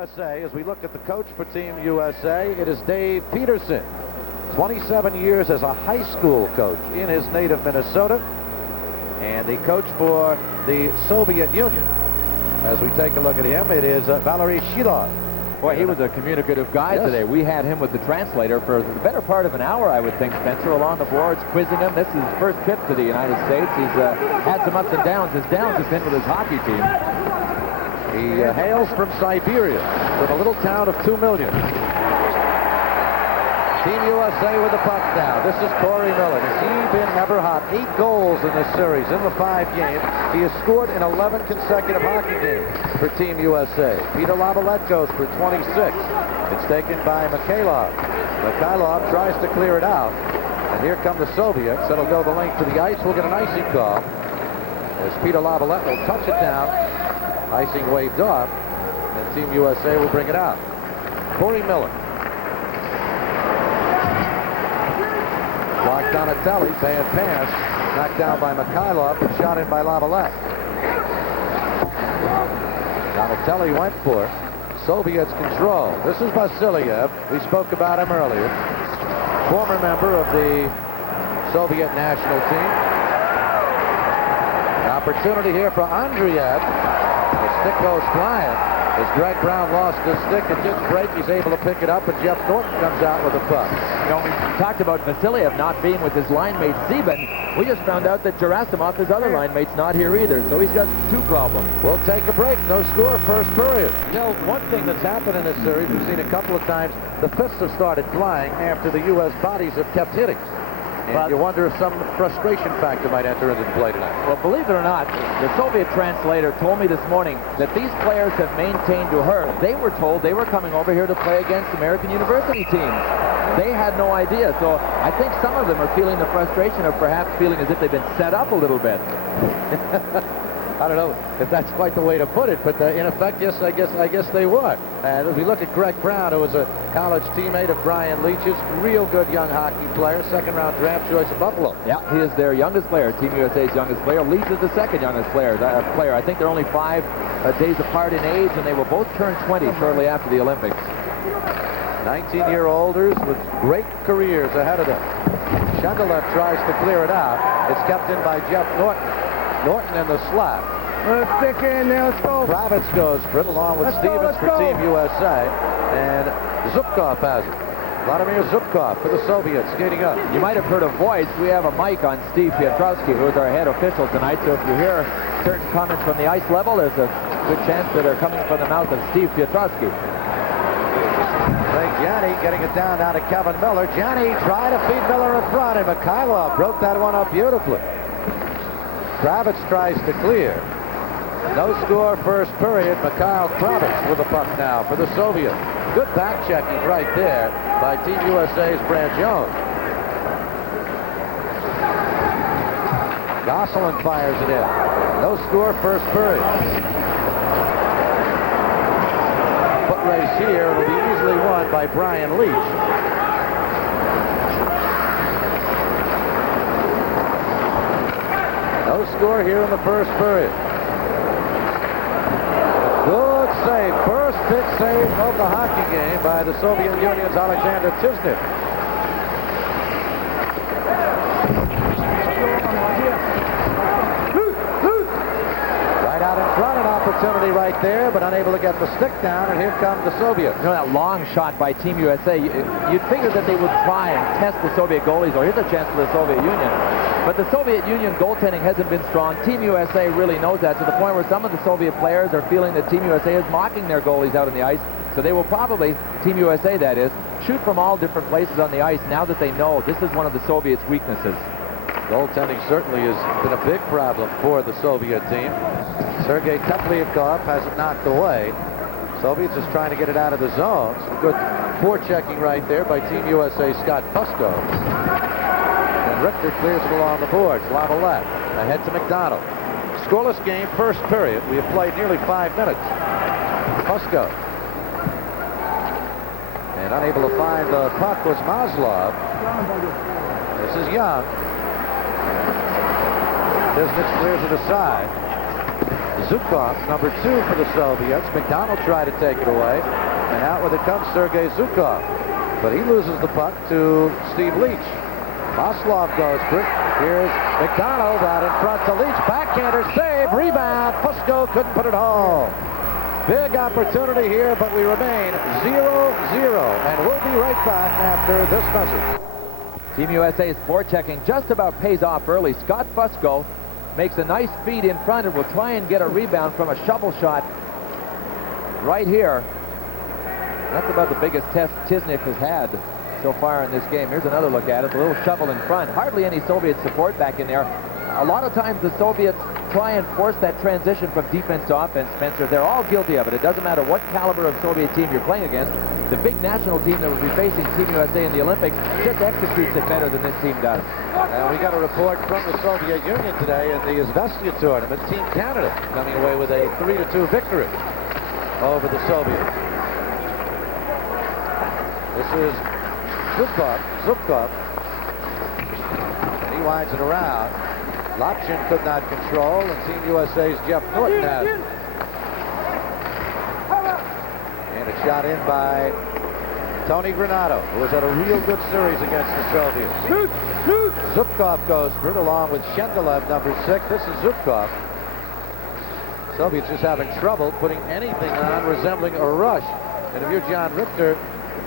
USA, as we look at the coach for Team USA, it is Dave Peterson. 27 years as a high school coach in his native Minnesota, and the coach for the Soviet Union. As we take a look at him, it is Valery Shilov. Boy, he was a communicative guy today. We had him with the translator for the better part of an hour, I would think, Spencer, along the boards, quizzing him. This is his first trip to the United States. He's had some ups and downs. His downs has been with his hockey team. He hails from Siberia, from a little town of 2 million. Team USA with the puck now. This is Corey Miller. Has he been ever hot? 8 goals in this series in the 5 games. He has scored in 11 consecutive hockey games for Team USA. Peter Lavalette goes for 26. It's taken by Mikhailov. Mikhailov tries to clear it out. And here come the Soviets. It'll go the length to the ice. We'll get an icing call as Peter Lavalette will touch it down. Icing waved off, and Team USA will bring it out. Corey Miller. Blocked Donatelli, bad pass. Knocked down by Mikhailov, and shot in by Lavalette. Donatelli went for it. Soviets control. This is Vasiliev. We spoke about him earlier. Former member of the Soviet national team. An opportunity here for Andreev. The stick goes flying as Greg Brown lost his stick and didn't break. He's able to pick it up, and Jeff Norton comes out with a puck. You know, we talked about Vasiliev not being with his line mate Zeben. We just found out that Gerasimov, his other line mate's not here either, so he's got 2 problems. We'll take a break. No score, first period. You know, one thing that's happened in this series, we've seen a couple of times, the fists have started flying after the U.S. bodies have kept hitting. And you wonder if some frustration factor might enter into play tonight. Well, believe it or not, the Soviet translator told me this morning that these players have maintained to her. They were told they were coming over here to play against American university teams. They had no idea. So I think some of them are feeling the frustration of perhaps feeling as if they've been set up a little bit. I don't know if that's quite the way to put it, but in effect, yes, I guess they were. And as we look at Greg Brown, who was a college teammate of Brian Leach's, real good young hockey player, second-round draft choice of Buffalo. Yeah, he is their youngest player, Team USA's youngest player. Leach is the second youngest player. I think they're only 5 days apart in age, and they will both turn 20 shortly after the Olympics. 19-year-olders with great careers ahead of them. Shundalev tries to clear it out. It's kept in by Jeff Norton. Norton in the slot. Let's stick in there. Let's go. Kravitz goes for it along with Stevens for Team USA. And Zubkov has it. Vladimir Zubkov for the Soviets skating up. You might have heard a voice. We have a mic on Steve Piotrowski, who is our head official tonight. So if you hear certain comments from the ice level, there's a good chance that they're coming from the mouth of Steve Piotrowski. Gianni getting it down now to Kevin Miller. Gianni tried to feed Miller in front, and Mikhailov broke that one up beautifully. Kravitz tries to clear. No score first period. Mikhail Kravitz with the puck now for the Soviets. Good back checking right there by Team USA's Brad Jones. Gosselin fires it in. No score first period. Foot race here will be easily won by Brian Leach. No score here in the first period. Good save. First big save of the hockey game by the Soviet Union's Alexander Tiznik. Right out in front, an opportunity right there, but unable to get the stick down, and here come the Soviets. You know, that long shot by Team USA, you'd figure that they would try and test the Soviet goalies, or here's a chance for the Soviet Union. But the Soviet Union goaltending hasn't been strong. Team USA really knows that, to the point where some of the Soviet players are feeling that Team USA is mocking their goalies out on the ice. So they will probably, Team USA that is, shoot from all different places on the ice now that they know this is one of the Soviets' weaknesses. Goaltending certainly has been a big problem for the Soviet team. Sergei Teplyakov has it knocked away. Soviets is trying to get it out of the zone. Some good forechecking right there by Team USA Scott Pusko. Richter clears it along the boards. Lavalette ahead to McDonald. Scoreless game, first period. We have played nearly 5 minutes. Pusko. And unable to find the puck was Maslov. This is Young. Disnich clears it aside. Zhukov, number 2 for the Soviets. McDonald tried to take it away, and out with it comes Sergei Zhukov. But he loses the puck to Steve Leach. Maslov goes for it. Here's McDonald out in front to Leach. Backhander save, rebound. Fusco couldn't put it home. Big opportunity here, but we remain 0-0, and we'll be right back after this message. Team USA's forechecking just about pays off early. Scott Fusco makes a nice feed in front and will try and get a rebound from a shovel shot right here. That's about the biggest test Chisnik has had so far in this game. Here's another look at it. A little shovel in front. Hardly any Soviet support back in there. A lot of times the Soviets try and force that transition from defense to offense, Spencer. They're all guilty of it. It doesn't matter what caliber of Soviet team you're playing against. The big national team that will be facing Team USA in the Olympics just executes it better than this team does. And we got a report from the Soviet Union today in the Izvestia tournament. Team Canada coming away with a 3-2 victory over the Soviets. This is Zhukov. And he winds it around. Lapchin could not control, and Team USA's Jeff Norton has it. And a shot in by Tony Granato, who has had a real good series against the Soviets. Zhukov goes for it along with Shendelev, number 6. This is Zhukov. Soviets just having trouble putting anything on resembling a rush. And if you're John Richter,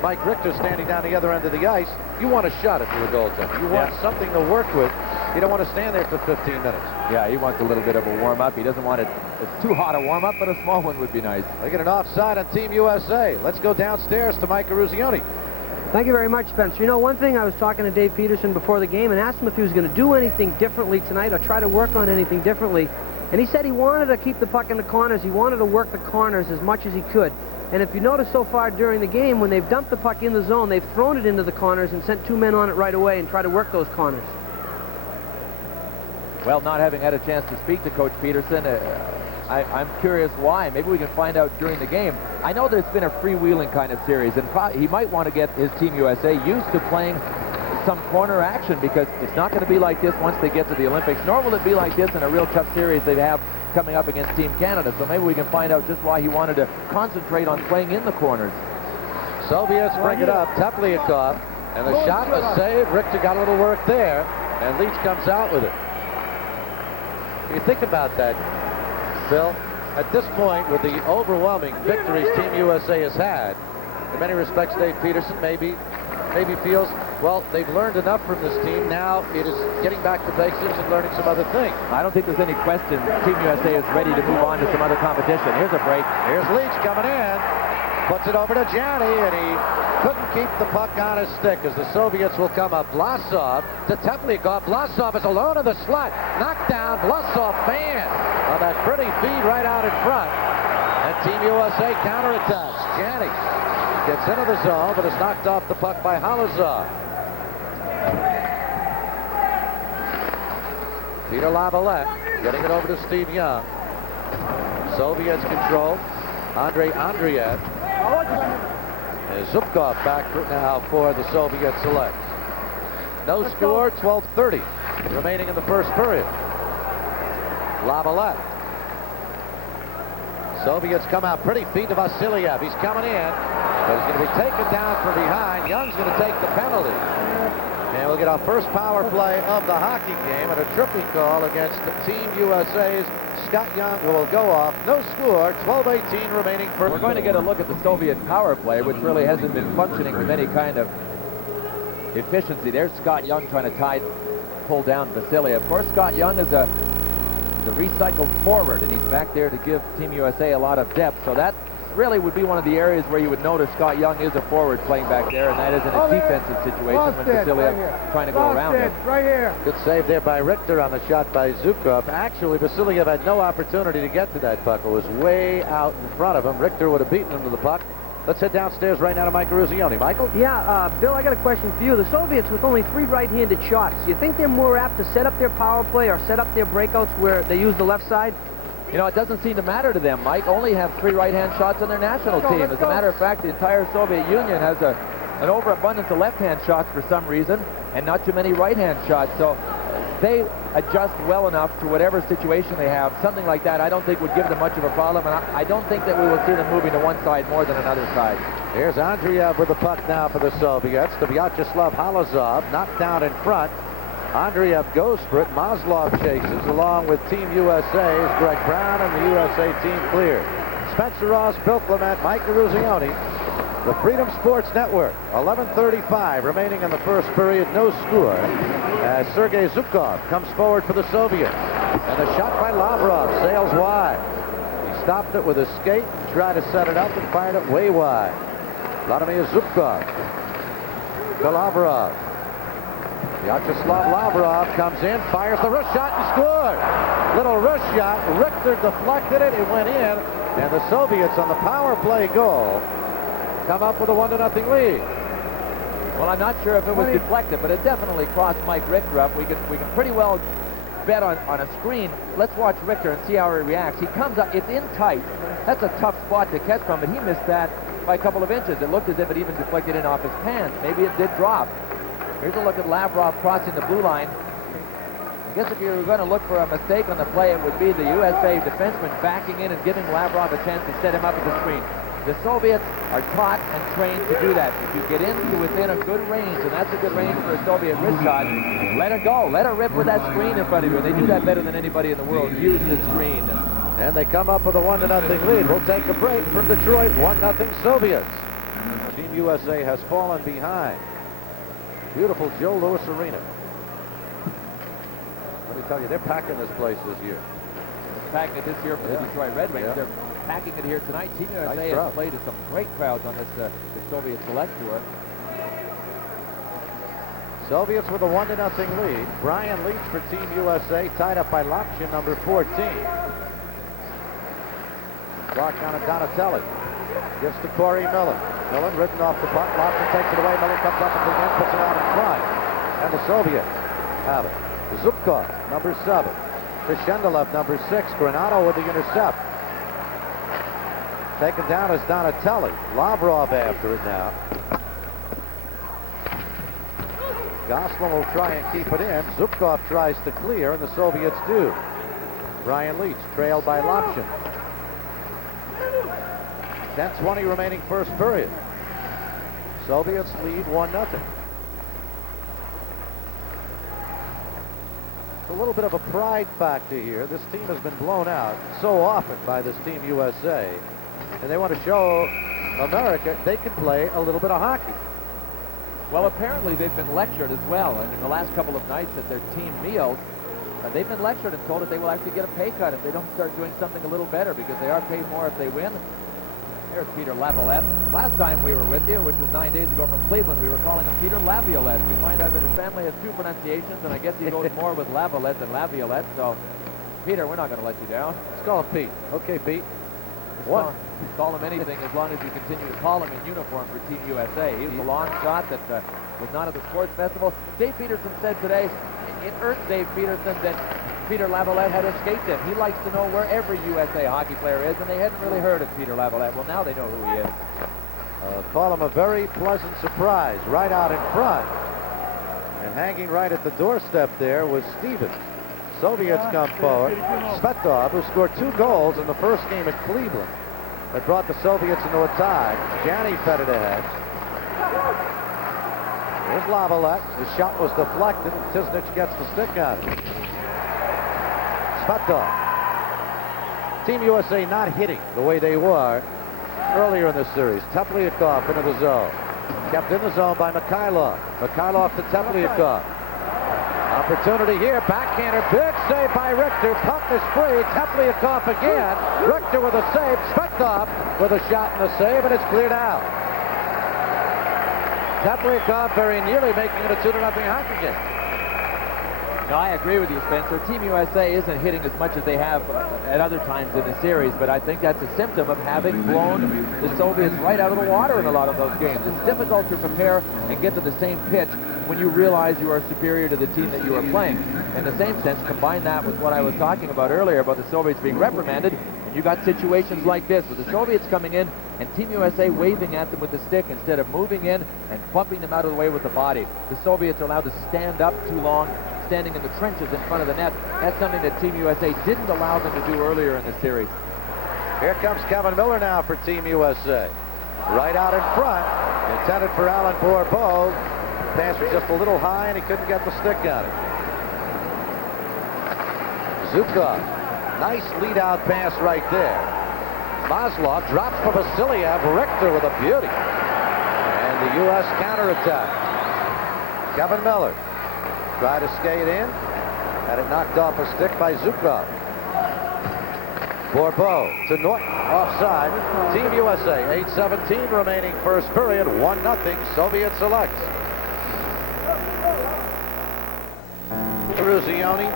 Mike Richter standing down the other end of the ice, you want a shot at the goaltender. You want something to work with. You don't want to stand there for 15 minutes. Yeah, he wants a little bit of a warm-up. He doesn't want it too hot a warm-up, but a small one would be nice. They get an offside on Team USA. Let's go downstairs to Mike Eruzione. Thank you very much, Spencer. You know, one thing, I was talking to Dave Peterson before the game and asked him if he was going to do anything differently tonight or try to work on anything differently. And he said he wanted to keep the puck in the corners. He wanted to work the corners as much as he could. And if you notice so far during the game, when they've dumped the puck in the zone, they've thrown it into the corners and sent 2 men on it right away and try to work those corners. Well, not having had a chance to speak to Coach Peterson, I'm curious why. Maybe we can find out during the game. I know that it's been a freewheeling kind of series, and he might want to get his Team USA used to playing some corner action, because it's not going to be like this once they get to the Olympics, nor will it be like this in a real tough series they have coming up against Team Canada. So maybe we can find out just why he wanted to concentrate on playing in the corners. Soviets bring it up. Tepliakov, and the shot was saved. Richter got a little work there, and Leach comes out with it. You think about that, Bill. At this point, with the overwhelming victories Team USA has had, in many respects, Dave Peterson maybe feels, well, they've learned enough from this team. Now it is getting back to basics and learning some other things. I don't think there's any question Team USA is ready to move on to some other competition. Here's a break. Here's Leach coming in. Puts it over to Gianni, and he couldn't keep the puck on his stick as the Soviets will come up. Vlasov to Tepliakov. Vlasov is alone in the slot. Knocked down. Vlasov fan on that pretty feed right out in front. And Team USA counterattacks. Gianni gets into the zone, but is knocked off the puck by Halazov. Peter Lavalette getting it over to Steve Young. Soviets control. Andrei Andreev. And Zhukov back now for the Soviet select. No score, 12:30 remaining in the first period. Lavalette. Soviets come out pretty feed to Vasiliev. He's coming in, but he's going to be taken down from behind. Young's going to take the penalty. And we'll get our first power play of the hockey game and a tripping call against the Team USA's Scott Young, who will go off. No score, 12:18 remaining. We're going to get a look at the Soviet power play, which really hasn't been functioning with any kind of efficiency. There's Scott Young trying to pull down Vasiliev. Of course, Scott Young is a recycled forward, and he's back there to give Team USA a lot of depth. So that really would be one of the areas where you would notice Scott Young is a forward playing back there, and that is in a defensive situation when Vasiliev trying to go around him. Right here. Good save there by Richter on the shot by Zhukov. Actually, Vasiliev had no opportunity to get to that puck. It was way out in front of him. Richter would have beaten him to the puck. Let's head downstairs right now to Mike Eruzione. Michael? Yeah, Bill, I got a question for you. The Soviets with only 3 right-handed shots, do you think they're more apt to set up their power play or set up their breakouts where they use the left side? You know, it doesn't seem to matter to them, Mike. Only have 3 right-hand shots on their national team. As a matter of fact, the entire Soviet Union has an overabundance of left-hand shots for some reason and not too many right-hand shots. So they adjust well enough to whatever situation they have, something like that, I don't think would give them much of a problem, and I don't think that we will see them moving to one side more than another side. Here's Andreev with the puck now for the Soviets. To Vyacheslav Halazov, knocked down in front. Andreev goes for it. Maslov chases along with Team USA's Greg Brown, and the USA team cleared. Spencer Ross, Bill Clement, Mike Eruzione. The Freedom Sports Network. 11:35 remaining in the first period. No score as Sergei Zhukov comes forward for the Soviets. And the shot by Lavrov sails wide. He stopped it with a skate, tried to set it up, and fired it way wide. Vladimir Zhukov to Lavrov. Vyacheslav Lavrov comes in, fires the wrist shot, and scored. Little wrist shot. Richter deflected it. It went in. And the Soviets on the power play goal come up with a 1-0 lead. Well, I'm not sure if it was deflected, but it definitely crossed Mike Richter up. We can pretty well bet on a screen. Let's watch Richter and see how he reacts. He comes up. It's in tight. That's a tough spot to catch from, but he missed that by a couple of inches. It looked as if it even deflected in off his pants. Maybe it did drop. Here's a look at Lavrov crossing the blue line. I guess if you were going to look for a mistake on the play, it would be the USA defenseman backing in and giving Lavrov a chance to set him up at the screen. The Soviets are taught and trained to do that. If you get into within a good range, and that's a good range for a Soviet wrist shot, let her go. Let her rip with that screen in front of you. And they do that better than anybody in the world. Use the screen. And they come up with a 1-0 lead. We'll take a break from Detroit. 1-0 Soviets. Team USA has fallen behind. Beautiful Joe Louis Arena. Let me tell you, they're packing this place this year. Packing it this year for the Detroit Red Wings. They're packing it here tonight. Team USA has played with some great crowds on this the Soviet Select Tour. Soviets with a 1-0 lead. Brian Leach for Team USA, tied up by Lapshin, number 14. Clock on to Donatelli. Gives to Corey Millen. Millen ridden off the puck. Lapshin takes it away. Millen comes up and again, puts it out in front. And the Soviets have it. Zubkov, number 7. To Shendelev, number 6. Granado with the intercept. Taken down is Donatelli. Lavrov after it now. Gosselin will try and keep it in. Zubkov tries to clear, and the Soviets do. Brian Leach trailed by Lapshin. 10:20 remaining first period. Soviets lead 1-0. A little bit of a pride factor here. This team has been blown out so often by this Team USA, and they want to show America they can play a little bit of hockey. Well, apparently they've been lectured as well, and in the last couple of nights at their team meals, they've been lectured and told that they will actually get a pay cut if they don't start doing something a little better, because they are paid more if they win. There's Peter Laviolette. Last time we were with you, which was 9 days ago from Cleveland, we were calling him Peter Laviolette. We find out that his family has 2 pronunciations, and I guess he goes more with Laviolette than Laviolette. So, Peter, we're not going to let you down. Let's call him Pete. Okay, Pete. What? Call him anything as long as you continue to call him in uniform for Team USA. He was the long shot that was not at the sports festival. Dave Peterson said today, it irked Dave Peterson that Peter Laviolette had escaped him. He likes to know where every USA hockey player is, and they hadn't really heard of Peter Laviolette. Well, now they know who he is. Call him a very pleasant surprise right out in front. And hanging right at the doorstep there was Stevens. Soviets come forward. Svetov, who scored 2 goals in the first game at Cleveland, that brought the Soviets into a tie. Janney fed it ahead. Here's Laviolette. His shot was deflected, and Tisnich gets the stick on it. Svetov. Team USA not hitting the way they were earlier in the series. Tepliakov into the zone. Kept in the zone by Mikhailov. Mikhailov to Tepliakov. Opportunity here. Backhander. Big save by Richter. Puck is free. Tepliakov again. Richter with a save. Svetov with a shot and a save, and it's cleared out. Tepliakov very nearly making it a 2-0 hockey game. No, I agree with you, Spencer. Team USA isn't hitting as much as they have at other times in the series, but I think that's a symptom of having blown the Soviets right out of the water in a lot of those games. It's difficult to prepare and get to the same pitch when you realize you are superior to the team that you are playing. In the same sense, combine that with what I was talking about earlier about the Soviets being reprimanded, and you got situations like this with the Soviets coming in and Team USA waving at them with the stick instead of moving in and bumping them out of the way with the body. The Soviets are allowed to stand up too long, standing in the trenches in front of the net. That's something that Team USA didn't allow them to do earlier in the series. Here comes Kevin Miller now for Team USA. Right out in front, intended for Alan Bourbeau. Pass was just a little high, and he couldn't get the stick on it. Zukov, nice lead-out pass right there. Maslov drops for Vasiliev. Richter with a beauty. And the U.S. counterattack. Kevin Miller tried to skate in. Had it knocked off a stick by Zukov. Bourbeau to Norton, offside. Team USA, 8:17 remaining first period, 1-0, Soviet selects. Druzioni,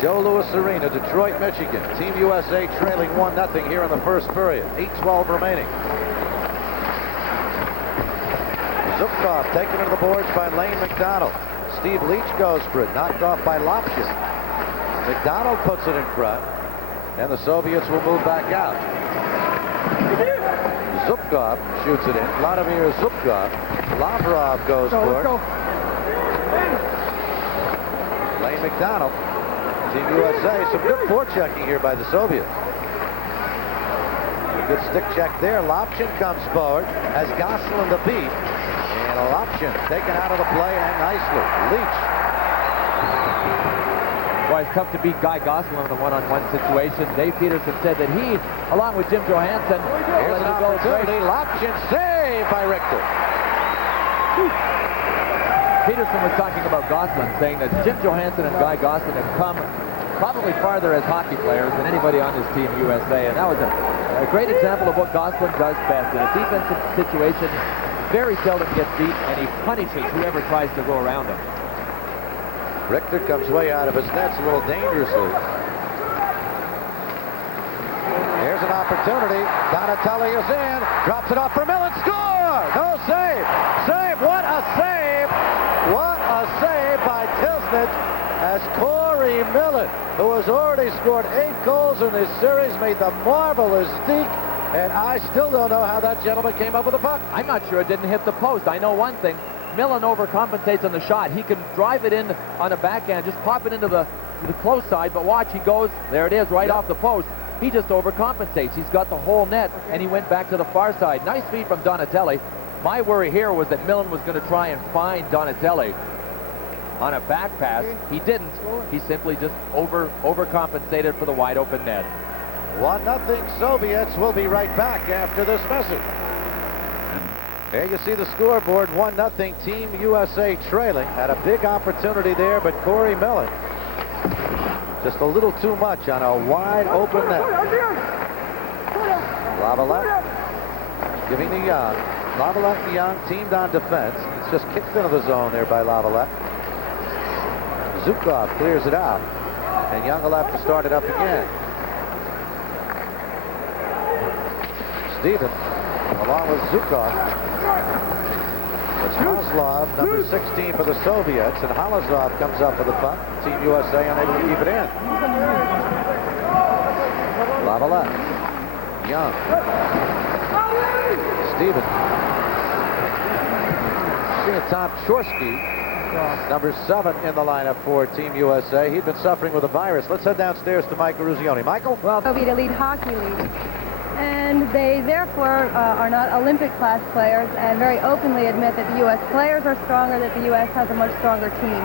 Joe Louis Arena, Detroit, Michigan. Team USA trailing 1-0 here in the first period, 8:12 remaining. Zukov taken to the boards by Lane McDonald. Steve Leach goes for it, knocked off by Lopchin. McDonald puts it in front. And the Soviets will move back out. Zubkov shoots it in. Vladimir Zubkov. Lavrov goes for it. Lane McDonald. Team USA. Some good forechecking here by the Soviets. A good stick check there. Lopchin comes forward. Has Gosselin the beat. And Lopchin taken out of the play and nicely. Leach. Well, it's tough to beat Guy Gosselin in the one-on-one situation. Dave Peterson said that he, along with Jim Johansson, here's an opportunity. Lopchin saved by Richter. Peterson was talking about Gosselin, saying that Jim Johansson and Guy Gosselin have come probably farther as hockey players than anybody on this Team USA, and that was a great example of what Gosselin does best. In a defensive situation, very seldom gets beat, and he punishes whoever tries to go around him. Richter comes way out of his nets a little dangerously. Here's an opportunity. Donatelli is in. Drops it off for Millen. Score! No save. Save. What a save. What a save by Tilsnitz as Corey Millen, who has already scored 8 goals in this series, made the marvelous deke. And I still don't know how that gentleman came up with the puck. I'm not sure it didn't hit the post. I know one thing. Millen overcompensates on the shot. He can drive it in on a backhand, just pop it into the close side, but watch, he goes, there it is, right off the post. He just overcompensates. He's got the whole net, and he went back to the far side. Nice feed from Donatelli. My worry here was that Millen was going to try and find Donatelli on a back pass. He didn't. He simply just overcompensated for the wide open net. 1-0 Soviets. Will be right back after this message. There you see the scoreboard, 1-0 Team USA trailing. Had a big opportunity there, but Corey Millen just a little too much on a wide open net. Lavalette giving to Young. Lavalette and Young teamed on defense. It's just kicked into the zone there by Lavalette. Zukov clears it out, and Young will have to start it up again. Steven, along with Zukov. It's Maslov, number 16 for the Soviets, and Halazov comes up with the puck. Team USA unable to keep it in. Lavalette. Young. Steven. Tom Chorsky, number 7 in the lineup for Team USA. He'd been suffering with a virus. Let's head downstairs to Michael Ruzioni. Michael? Well, Soviet Elite Hockey League. And they therefore are not Olympic class players and very openly admit that the U.S. players are stronger, that the U.S. has a much stronger team.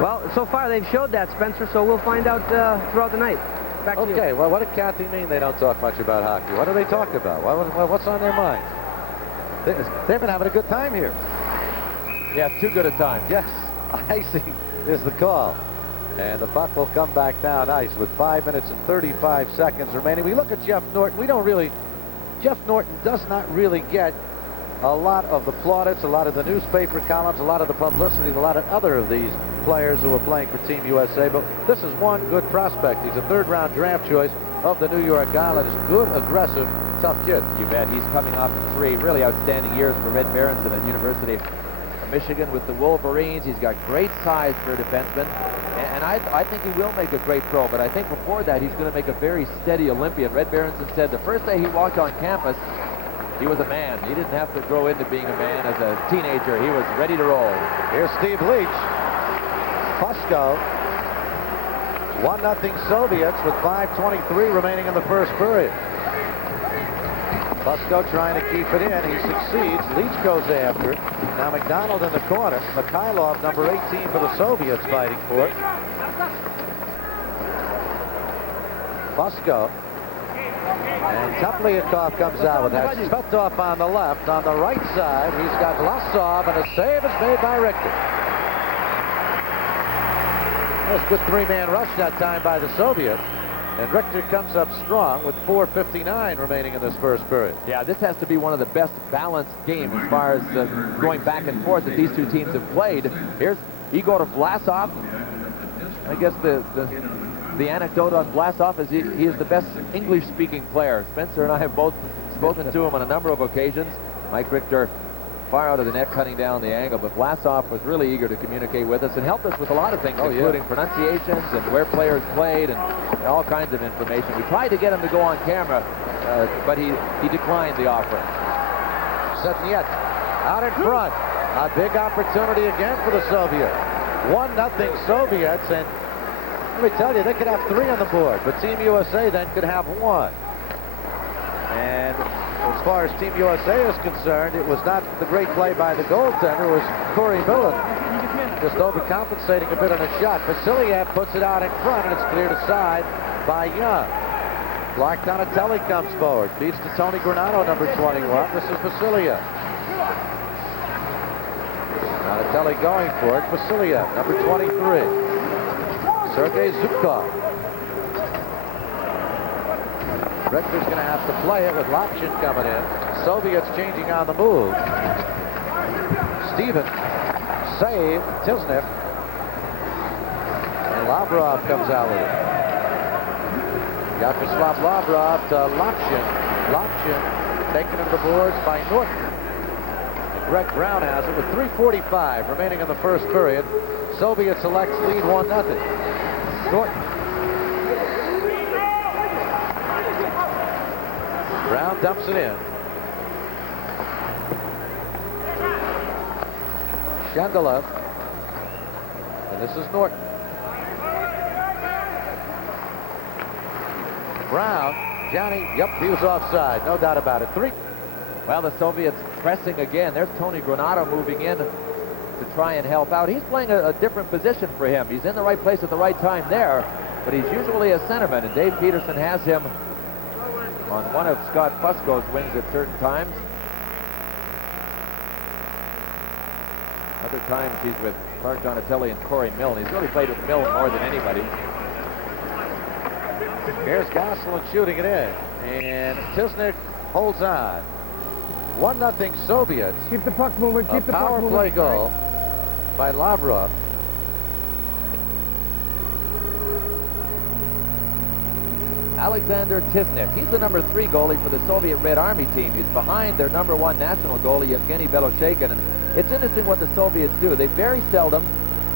Well, so far they've showed that, Spencer, so we'll find out throughout the night. Back to you. Okay, well, what did Kathy mean they don't talk much about hockey? What do they talk about? What's on their minds? They've been having a good time here. Yeah, too good a time. Yes, icing is the call. And the puck will come back down ice with 5 minutes and 35 seconds remaining. We look at Jeff Norton. Jeff Norton does not really get a lot of the plaudits, a lot of the newspaper columns, a lot of the publicity, a lot of other of these players who are playing for Team USA. But this is one good prospect. He's a 3rd-round draft choice of the New York Islanders. Good, aggressive, tough kid. You bet. He's coming off 3 really outstanding years for Red Berenson at University of Michigan with the Wolverines. He's got great size for a defenseman. And I think he will make a great pro, but I think before that he's going to make a very steady Olympian. Red Berenson said the first day he walked on campus, he was a man. He didn't have to grow into being a man as a teenager. He was ready to roll. Here's Steve Leach. Fusco. 1-0 Soviets with 5:23 remaining in the first period. Fusco trying to keep it in. He succeeds. Leach goes after it. Now McDonald in the corner. Mikhailov, number 18 for the Soviets, fighting for it. Fusco. And Tuplyakov comes out with that. Svetov on the left. On the right side, he's got Vlasov, and a save is made by Richter. That's a good three-man rush that time by the Soviets. And Richter comes up strong with 4:59 remaining in this first period. Yeah, this has to be one of the best balanced games as far as going back and forth that these two teams have played. Here's Igor Vlasov. I guess the anecdote on Vlasov is he is the best English-speaking player. Spencer and I have both spoken to him on a number of occasions. Mike Richter far out of the net, cutting down the angle, but Vlasov was really eager to communicate with us and helped us with a lot of things, including pronunciations and where players played and all kinds of information. We tried to get him to go on camera, but he declined the offer. Setnyet out in front. A big opportunity again for the Soviets. 1-0 Soviets, and let me tell you, they could have 3 on the board, but Team USA then could have 1. And as far as Team USA is concerned, it was not the great play by the goaltender. It was Corey Millen just overcompensating a bit on a shot. Vasiliev puts it out in front, and it's cleared aside by Young. Clark Donatelli comes forward, beats to Tony Granado, number 21. This is Vasiliev. Donatelli going for it. Vasiliev, number 23. Sergei Zubkov. Richter's going to have to play it with Lapshin coming in. Soviets changing on the move. Steven, save, Tisnik. And Lavrov comes out with it. Yaroslav Lavrov to Lapshin. Lapshin taken to the boards by Norton. And Greg Brown has it with 3:45 remaining in the first period. Soviet selects lead 1-0. Norton. Brown dumps it in. Shandalev. And this is Norton. Brown. Johnny, yep, he was offside. No doubt about it. 3. Well, the Soviets pressing again. There's Tony Granado moving in to try and help out. He's playing a different position for him. He's in the right place at the right time there, but he's usually a centerman, and Dave Peterson has him on one of Scott Fusco's wings at certain times. Other times he's with Clark Donatelli and Corey Milne. He's really played with Milne more than anybody. Here's Gosselin shooting it in, and Tisnik holds on. 1-0 Soviets. Keep the puck moving. Keep the puck moving. Power play goal by Lavrov. Alexander Tisnik. He's the number 3 goalie for the Soviet Red Army team. He's behind their number 1 national goalie, Evgeny Beloshekin. And it's interesting what the Soviets do. They very seldom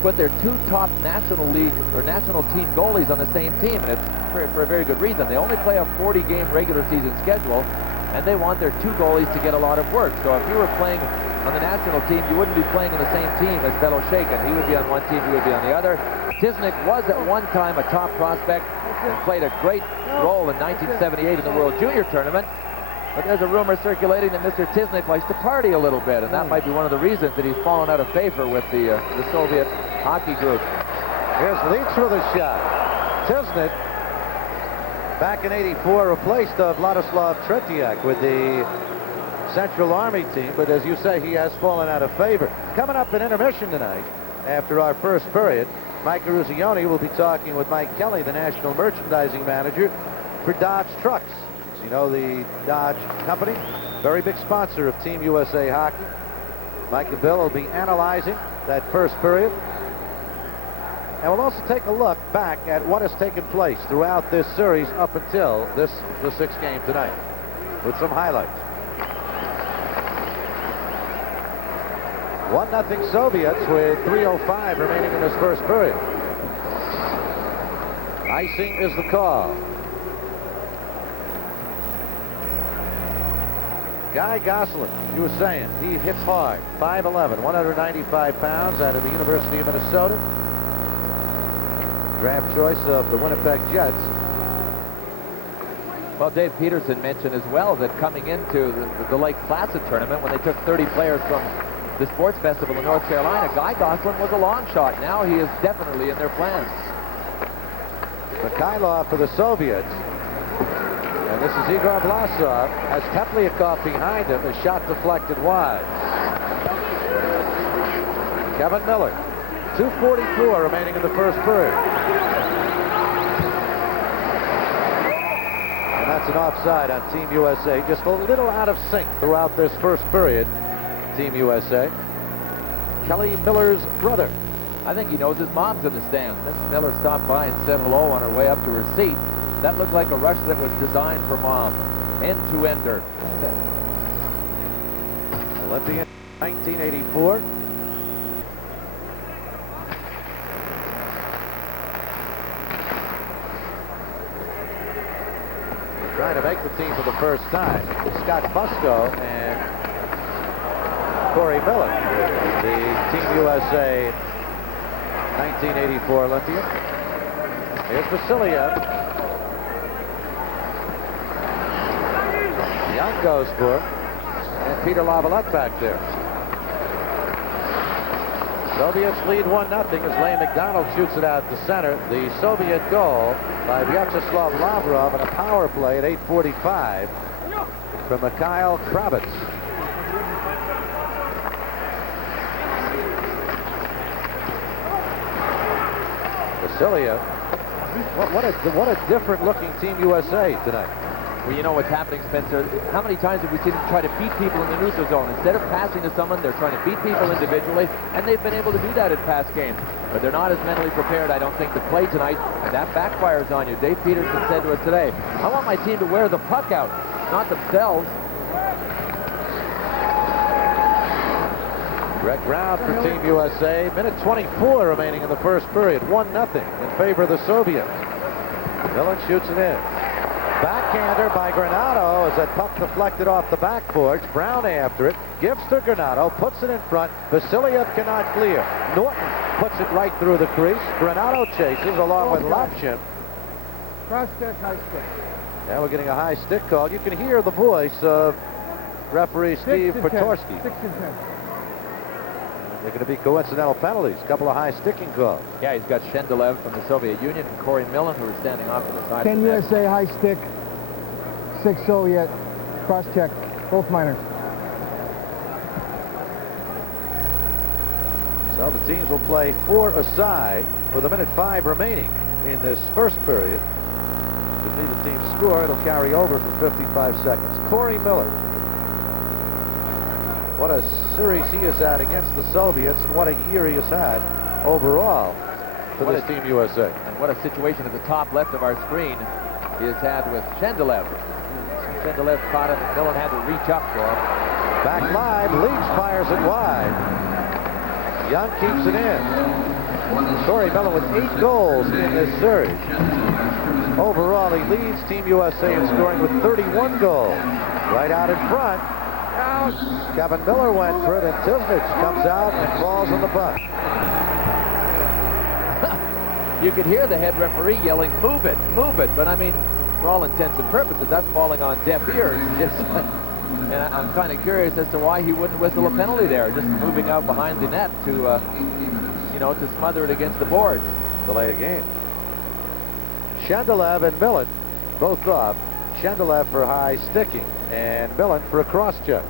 put their 2 top National League or national team goalies on the same team, and it's for a very good reason. They only play a 40-game regular season schedule, and they want their 2 goalies to get a lot of work. So if you were playing on the national team, you wouldn't be playing on the same team as Beloshekin. He would be on one team, he would be on the other. Tisnik was at one time a top prospect and played a great role in 1978 in the World Junior Tournament. But there's a rumor circulating that Mr. Tisnik likes to party a little bit, and that might be one of the reasons that he's fallen out of favor with the Soviet hockey group. Here's Leach with a shot. Tisnik, back in '84, replaced Vladislav Tretiak with the Central Army team, but as you say, he has fallen out of favor. Coming up in intermission tonight, after our first period, Mike Eruzione will be talking with Mike Kelly, the national merchandising manager for Dodge Trucks. As you know, the Dodge company, very big sponsor of Team USA hockey. Mike and Bill will be analyzing that first period. And we'll also take a look back at what has taken place throughout this series up until the 6th game tonight with some highlights. 1-0 Soviets with 3:05 remaining in this first period. Icing is the call. Guy Gosselin, you were saying, he hits hard. 5'11", 195 pounds, out of the University of Minnesota. draft choice of the Winnipeg Jets. Well, Dave Peterson mentioned as well that coming into the Lake Placid tournament, when they took 30 players from the sports festival in North Carolina, Guy Gosselin was a long shot. Now he is definitely in their plans. Mikhailov for the Soviets. And this is Igor Vlasov. Has Tepliakov behind him. The shot deflected wide. Kevin Miller. 2:44 remaining in the first period. And that's an offside on Team USA. Just a little out of sync throughout this first period. Team USA. Kelly Miller's brother. I think he knows his mom's in the stands. Mrs. Miller stopped by and said hello on her way up to her seat. That looked like a rush that was designed for Mom. End-to-ender. Olympian 1984. Trying to make the team for the first time. Scott Fusco and Corey Miller, the Team USA 1984 Olympian. Here's Vasiliev. Young goes for it. And Peter Lavalette back there. Soviets lead 1-0 as Lane McDonald shoots it out to center. The Soviet goal by Vyacheslav Lavrov and a power play at 8:45 from Mikhail Kravitz. Vasiliev. What a different looking Team USA tonight. Well, you know what's happening, Spencer? How many times have we seen them try to beat people in the neutral zone? Instead of passing to someone, they're trying to beat people individually, and they've been able to do that in past games. But they're not as mentally prepared, I don't think, to play tonight, and that backfires on you. Dave Peterson said to us today, I want my team to wear the puck out, not themselves. Greg Brown for Team USA. Minute 24 remaining in the first period. 1-0 in favor of the Soviets. Millen shoots it in. Backhander by Granado as that puck deflected off the backboards. Brown after it. Gives to Granado. Puts it in front. Vasiliev cannot clear. Norton puts it right through the crease. Granado chases along with Lapshin. Cross stick, high stick. Now we're getting a high stick call. You can hear the voice of referee Steve Potorsky. 6 and 10. They're going to be coincidental penalties. A couple of high sticking calls. Yeah, he's got Shendelev from the Soviet Union and Corey Millen, who are standing off to the side. 10 USA high stick, 6 Soviet, cross check, both minor. So the teams will play 4 aside with a minute 5 remaining in this first period. If neither team score, it'll carry over for 55 seconds. Corey Miller. What a series he has had against the Soviets, and what a year he has had overall for this Team USA. And what a situation at the top left of our screen he has had with Shendelev. Shendelev caught him, and Millen had to reach up for him. Back live, Leach fires it wide. Young keeps it in. Corey Miller with 8 goals in this series. Overall, he leads Team USA in scoring with 31 goals. Right out in front. Kevin Miller went for it, and Tisnich comes out and falls on the puck. You could hear the head referee yelling, move it, but I mean, for all intents and purposes, that's falling on deaf ears. And I'm kind of curious as to why he wouldn't whistle a penalty there, just moving out behind the net to, you know, to smother it against the boards. Delay a game. Shendelev and Millen both off. Shendelev for high sticking and Millen for a cross check.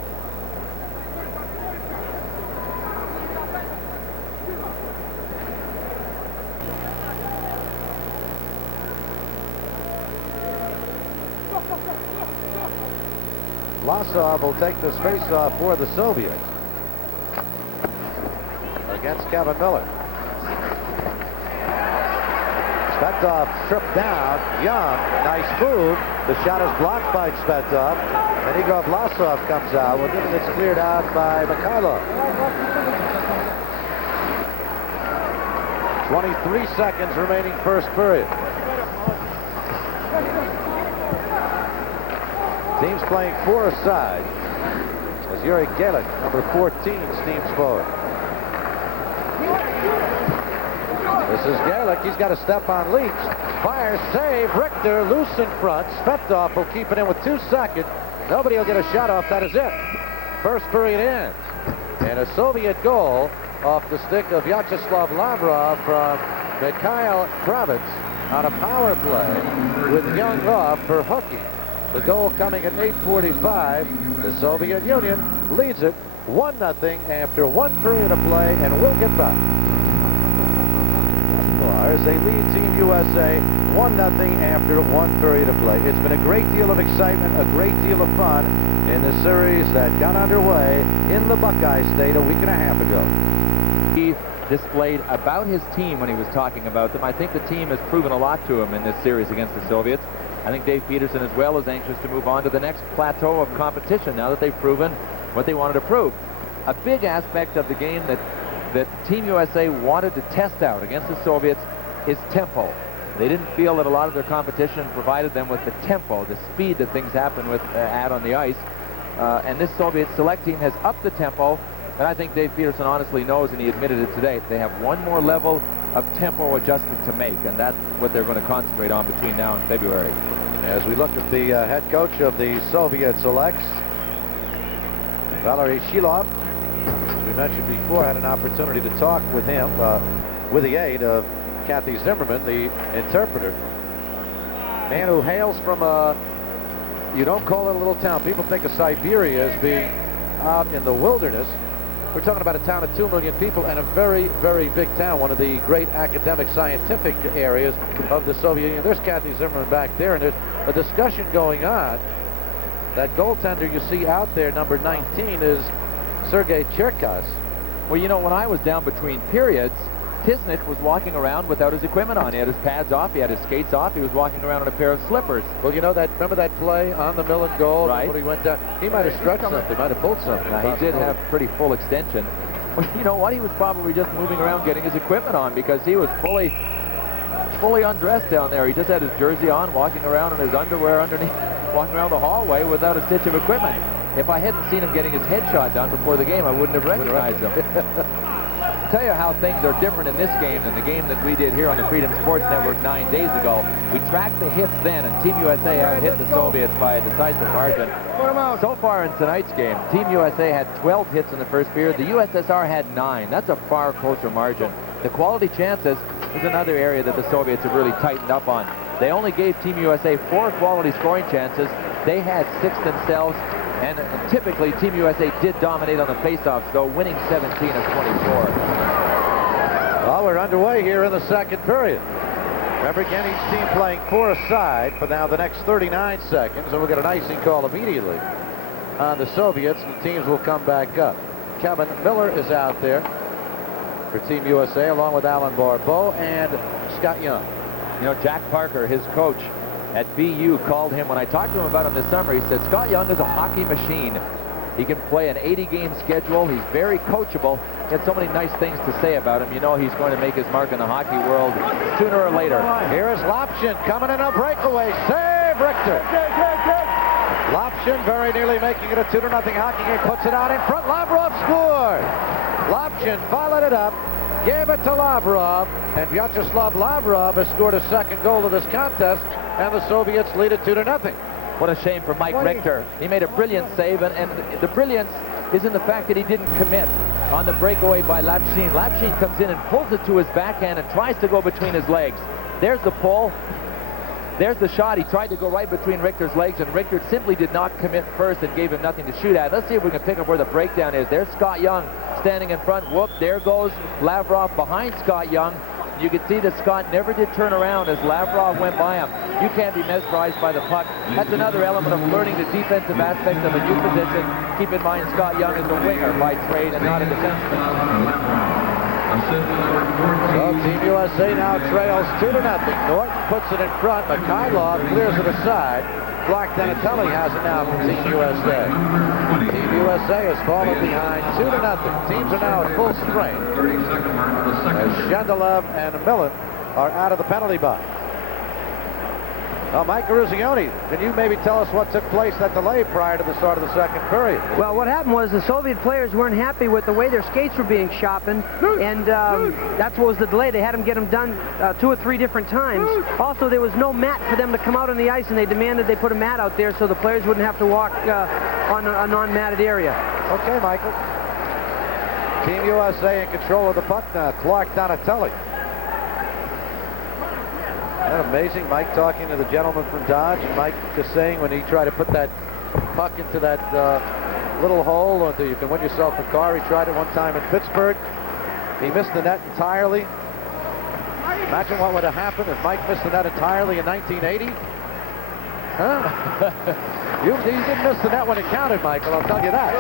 Vlasov will take this face-off for the Soviets against Kevin Miller. Svetov tripped down. Young, nice move. The shot is blocked by Svetov. And Igor Vlasov comes out with it, and it's cleared out by Mikhailov. 23 seconds remaining first period. Teams playing 4 aside as Yuri Gelik, number 14, steams forward. This is Galick. He's got a step on Leach. Fires, save, Richter, loose in front. Svetov will keep it in with 2 seconds. Nobody will get a shot off. That is it. First period ends. And a Soviet goal off the stick of Vyacheslav Lavrov from Mikhail Kravitz on a power play with Young off for hooking. The goal coming at 8:45. The Soviet Union leads it 1-0 after 1 period of play, and we'll get back. As they lead Team USA 1-0 after 1 period of play. It's been a great deal of excitement, a great deal of fun in the series that got underway in the Buckeye State a week and a half ago. He displayed about his team when he was talking about them. I think the team has proven a lot to him in this series against the Soviets. I think Dave Peterson as well is anxious to move on to the next plateau of competition now that they've proven what they wanted to prove. A big aspect of the game that Team USA wanted to test out against the Soviets is tempo. They didn't feel that a lot of their competition provided them with the tempo, the speed that things happen with at on the ice. And this Soviet select team has upped the tempo, and I think Dave Peterson honestly knows, and he admitted it today, they have one more level of tempo adjustment to make, and that's what they're going to concentrate on between now and February. As we look at the head coach of the Soviet selects, Valery Shilov, as we mentioned before, had an opportunity to talk with him with the aid of Kathy Zimmerman, the interpreter. Man who hails from you don't call it a little town. People think of Siberia as being out in the wilderness. We're talking about a town of 2 million people and a very, very big town, one of the great academic, scientific areas of the Soviet Union. There's Kathy Zimmerman back there, and there's a discussion going on. That goaltender you see out there, number 19, is Sergei Cherkas. Well, you know, when I was down between periods, Kisnik was walking around without his equipment on. He had his pads off, he had his skates off, he was walking around in a pair of slippers. Well, you know that, remember that play on the Millen goal? Right. When he went down, he might have stretched something, might have pulled something. Now, he did have pretty full extension. But you know what? He was probably just moving around getting his equipment on because he was fully undressed down there. He just had his jersey on, walking around in his underwear underneath, walking around the hallway without a stitch of equipment. If I hadn't seen him getting his headshot done before the game, I wouldn't have recognized him. I'll tell you how things are different in this game than the game that we did here on the Freedom Sports Network 9 days ago. We tracked the hits then, and Team USA out-hit the Soviets by a decisive margin. So far in tonight's game, Team USA had 12 hits in the first period. The USSR had 9. That's a far closer margin. The quality chances is another area that the Soviets have really tightened up on. They only gave Team USA 4 quality scoring chances. They had 6 themselves. And typically, Team USA did dominate on the faceoffs, though, winning 17 of 24. Well, we're underway here in the second period. Remember, again, each team playing 4 aside for now the next 39 seconds, and we'll get an icing call immediately on the Soviets, and the teams will come back up. Kevin Miller is out there for Team USA, along with Alan Barbeau and Scott Young. You know, Jack Parker, his coach at BU, called him when I talked to him about him this summer. He said Scott Young is a hockey machine. He can play an 80-game schedule. He's very coachable. He had so many nice things to say about him. You know he's going to make his mark in the hockey world sooner or later. Here is Lopshin coming in a breakaway. Save, Richter. Lopshin very nearly making it a 2-0 hockey game. Puts it out in front. Lavrov scored. Lopshin followed it up, gave it to Lavrov, and Vyacheslav Lavrov has scored a second goal of this contest, and the Soviets lead it 2-0. What a shame for Mike Richter. He made a brilliant save, and the brilliance is in the fact that he didn't commit on the breakaway by Lapshin. Lapshin comes in and pulls it to his backhand and tries to go between his legs. There's the pull. There's the shot. He tried to go right between Richter's legs, and Richter simply did not commit first and gave him nothing to shoot at. Let's see if we can pick up where the breakdown is. There's Scott Young standing in front. Whoop, there goes Lavrov behind Scott Young. You can see that Scott never did turn around as Lavrov went by him. You can't be mesmerized by the puck. That's another element of learning the defensive aspect of a new position. Keep in mind, Scott Young is a winger by trade and not a defenseman. So Team USA now trails 2-0. Norton puts it in front. Mikhailov clears it aside. Black Donatelli has it now from Team USA. Team USA has fallen behind 2-0. Teams are now at full strength as Shendelev and Millen are out of the penalty box. Mike Eruzione, can you maybe tell us what took place that delay prior to the start of the second period? Well, what happened was the Soviet players weren't happy with the way their skates were being sharpened, and that's what was the delay. They had them get them done 2 or 3 different times. Also, there was no mat for them to come out on the ice, and they demanded they put a mat out there so the players wouldn't have to walk on a non-matted area. Okay, Michael. Team USA in control of the puck now. Clark Donatelli. Isn't that amazing? Mike talking to the gentleman from Dodge, and Mike just saying when he tried to put that puck into that little hole so you can win yourself a car. He tried it one time in Pittsburgh. He missed the net entirely. Imagine what would have happened if Mike missed the net entirely in 1980. Huh? You didn't miss the net when it counted, Michael, I'll tell you that.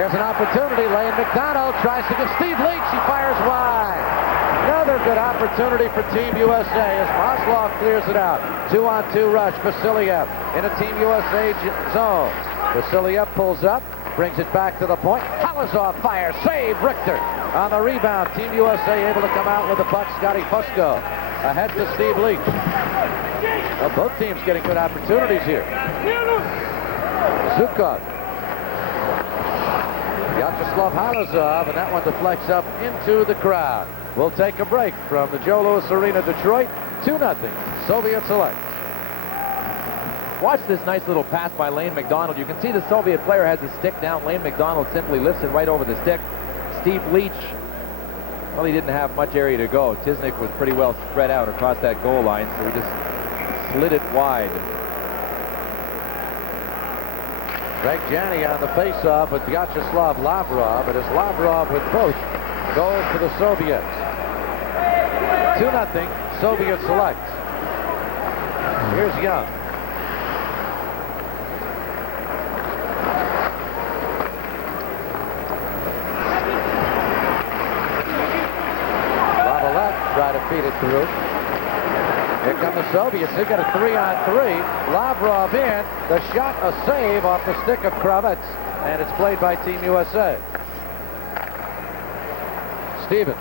Here's an opportunity. Lane McDonald tries to get Steve Leach. He fires wide. Another good opportunity for Team USA as Maslov clears it out. 2-on-2 rush. Vasiliev in a Team USA zone. Vasiliev pulls up, brings it back to the point. Halazov fires. Save Richter. On the rebound, Team USA able to come out with the puck. Scotty Fusco ahead to Steve Leach. Well, both teams getting good opportunities here. Zukov. Vyacheslav Halazov, and that one deflects up into the crowd. We'll take a break from the Joe Louis Arena, Detroit. 2-0, Soviet select. Watch this nice little pass by Lane McDonald. You can see the Soviet player has his stick down. Lane McDonald simply lifts it right over the stick. Steve Leach, well, he didn't have much area to go. Tisnik was pretty well spread out across that goal line, so he just slid it wide. Greg Janney on the face-off with Vyacheslav Lavrov. It is Lavrov with both goals for the Soviets. 2-0, Soviet select. Here's Young. Lavalette try to feed it through. Here come the Soviets. They got a 3-on-3. Lavrov in. The shot, a save off the stick of Kravets. And it's played by Team USA. Stevens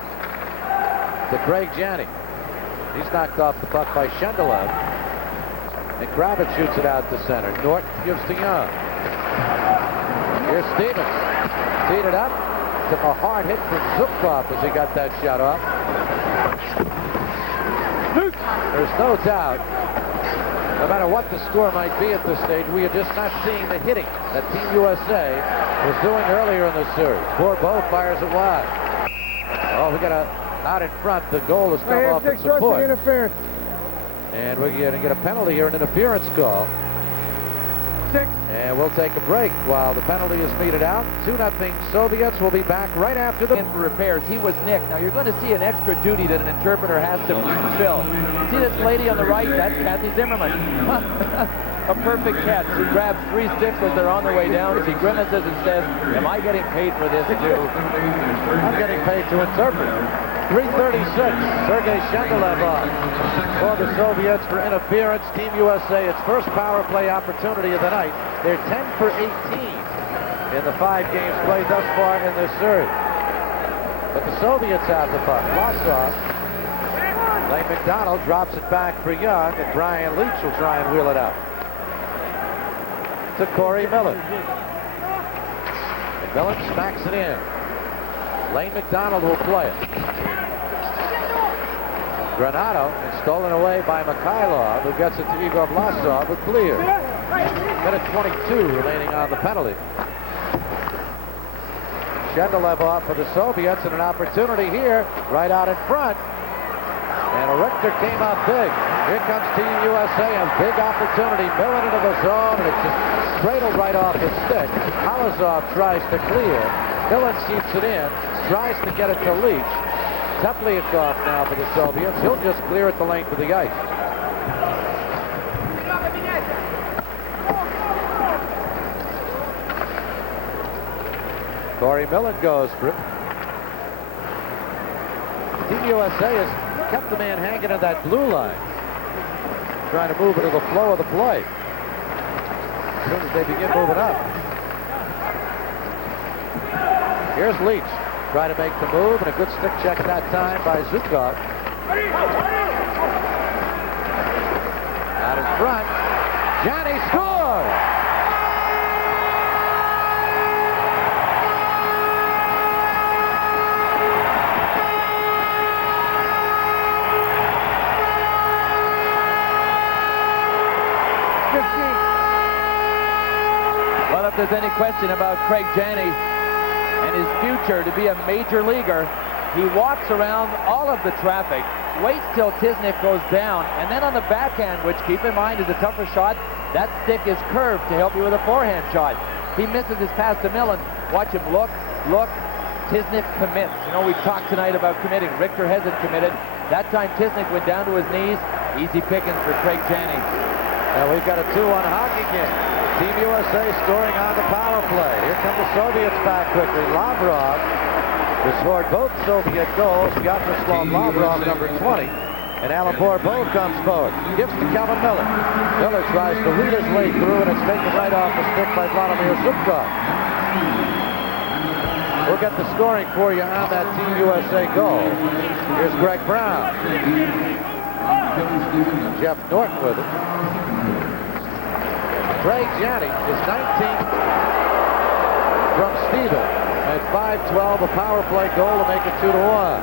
to Craig Janney. He's knocked off the puck by Shendelev. And Kravets shoots it out to center. Norton gives to Young. Here's Stevens. Teed it up. Took a hard hit from Zukov as he got that shot off. There's no doubt, no matter what the score might be at this stage, we are just not seeing the hitting that Team USA was doing earlier in the series. Bourbeau fires it wide. Oh, we got out in front. The goal has come off in support. Interference. And we're going to get a penalty here, an interference call. 6. And we'll take a break while the penalty is meted out. 2-0 Soviets. Will be back right after the... In for repairs. He was nicked. Now you're going to see an extra duty that an interpreter has to fulfill. See this lady on the right? That's Kathy Zimmerman. A perfect catch. She grabs 3 sticks as they're on their way down. She grimaces and says, am I getting paid for this too? I'm getting paid to interpret. 3:36. Sergei Shendelev on for the Soviets for interference. Team USA, its first power play opportunity of the night. They're 10 for 18 in the 5 games played thus far in this series. But the Soviets have the puck. Vlasov. Lane McDonald drops it back for Young, and Brian Leach will try and wheel it out to Corey Millen. And Millen smacks it in. Lane McDonald will play it. Granado is stolen away by Mikhailov, who gets it to Igor Vlasov with clear. Minute 22 remaining on the penalty. Shendelev off for the Soviets, and an opportunity here right out in front. And Richter came out big. Here comes Team USA, a big opportunity. Millen into the zone, and it's just cradled right off his stick. Halazov tries to clear. Millen keeps it in, tries to get it to Leach. Tepliakov now for the Soviets. He'll just clear it the length of the ice. Corey Millen goes for it. Team USA has kept the man hanging in that blue line, trying to move it to the flow of the play. As soon as they begin moving up. Here's Leach. Try to make the move, and a good stick check that time by Zukov. Gianni scores! Well, if there's any question about Craig Janney and his future to be a major leaguer, he walks around all of the traffic, waits till Tisnick goes down, and then on the backhand, which, keep in mind, is a tougher shot, that stick is curved to help you with a forehand shot. He misses his pass to Millen. Watch him look. Tisnick commits. You know, we talked tonight about committing. Richter hasn't committed. That time Tisnick went down to his knees. Easy pickings for Craig Janney. And we've got a 2-1 hockey game. Team USA scoring on the power play. Here come the Soviets back quickly. Lavrov, who scored both Soviet goals. Vyacheslav Lavrov, number 20. And Alan Bourbeau comes forward. Gives to Kelvin Miller. Miller tries to lead his way through, and it's taken right off the stick by Vladimir Zubkov. We'll get the scoring for you on that Team USA goal. Here's Greg Brown. Jeff Norton with it. Craig Janney is 19th from Steven. At 5-12, a power play goal to make it 2-1.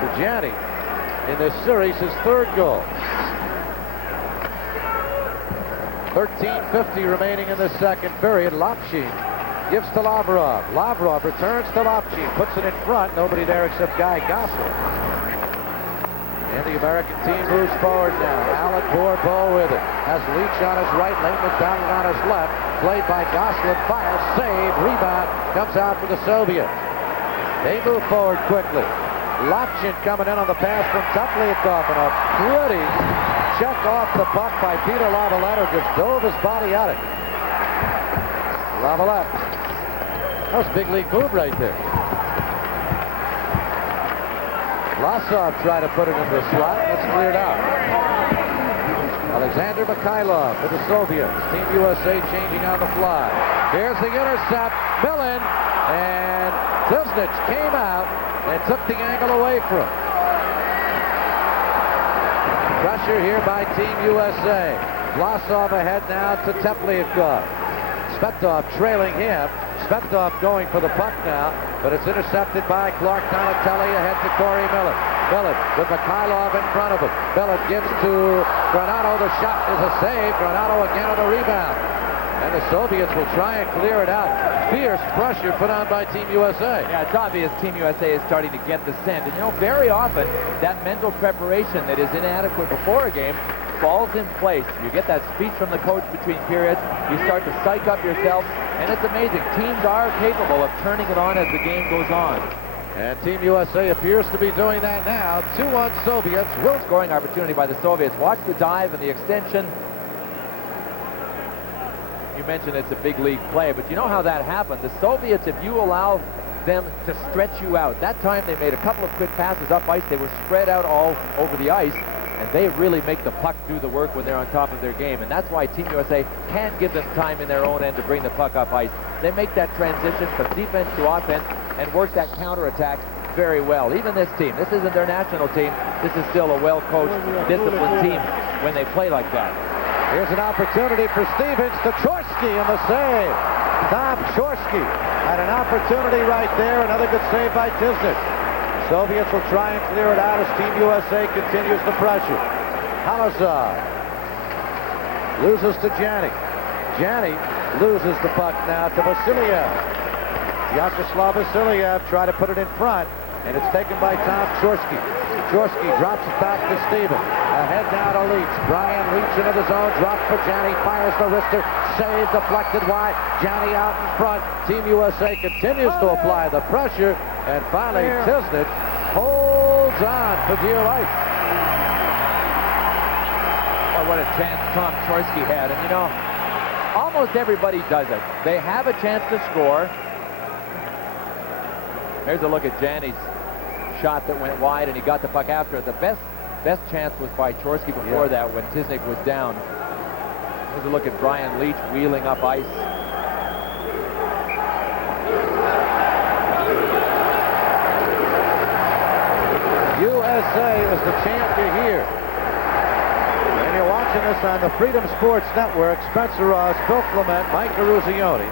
For Janney, in this series, his third goal. 13:50 remaining in the second period. Lopchin gives to Lavrov. Lavrov returns to Lopchin, puts it in front. Nobody there except Guy Gosselin. And the American team moves forward now. Alan Bourbeau with it. Has Leach on his right, Leighton McDonald on his left. Played by Gosselin, fires, save, rebound, comes out for the Soviets. They move forward quickly. Lopchin coming in on the pass from Teplyakov, and a pretty check off the puck by Peter Lavalette, who just dove his body at it. Lavalette. That was a big league move right there. Vlasov tried to put it in the slot. That's cleared out. Alexander Mikhailov for the Soviets. Team USA changing on the fly. Here's the intercept. Millen, and Tisnick came out and took the angle away from him. Pressure here by Team USA. Vlasov ahead now to Teplyakov. Svetov trailing him. Svetov going for the puck now, but it's intercepted by Clark Donatelli ahead to Corey Millen. Millen with Mikhailov in front of him. Millen gives to Granato. The shot is a save. Granato again on the rebound. And the Soviets will try and clear it out. Fierce pressure put on by Team USA. Yeah, it's obvious Team USA is starting to get the scent. And, you know, very often that mental preparation that is inadequate before a game falls in place. You get that speech from the coach between periods. You start to psych up yourself. And it's amazing. Teams are capable of turning it on as the game goes on. And Team USA appears to be doing that now. 2-1 Soviets. Will scoring opportunity by the Soviets. Watch the dive and the extension. You mentioned it's a big league play, but you know how that happened. The Soviets, if you allow them to stretch you out, that time they made a couple of quick passes up ice. They were spread out all over the ice, and they really make the puck do the work when they're on top of their game. And that's why Team USA can give them time in their own end to bring the puck up ice. They make that transition from defense to offense and work that counterattack very well. Even this team, this isn't their national team. This is still a well-coached, disciplined team when they play like that. Here's an opportunity for Stevens to Chorsky in the save. Tom Chorsky had an opportunity right there. Another good save by Tisnick. Soviets will try and clear it out as Team USA continues the pressure. Halazar loses to Janney. Janney loses the puck now to Vasiliev. Vyacheslav Vasiliev tried to put it in front, and it's taken by Tom Chorsky. Chorsky drops it back to Steven. Ahead now to Leach. Brian Leach into the zone. Drops for Janney. Fires the wrister. Save deflected wide. Janney out in front. Team USA continues to apply the pressure. And finally, Tisnick holds on for dear life. Oh, what a chance Tom Chorsky had. And, you know, almost everybody does it. They have a chance to score. Here's a look at Janney's shot that went wide, and he got the puck after it. The best chance was by Chorsky before that when Tisnick was down. Here's a look at Brian Leach wheeling up ice. USA is the champion here. And you watch watching this on the Freedom Sports Network. Spencer Ross, Bill Clement, Mike Eruzione.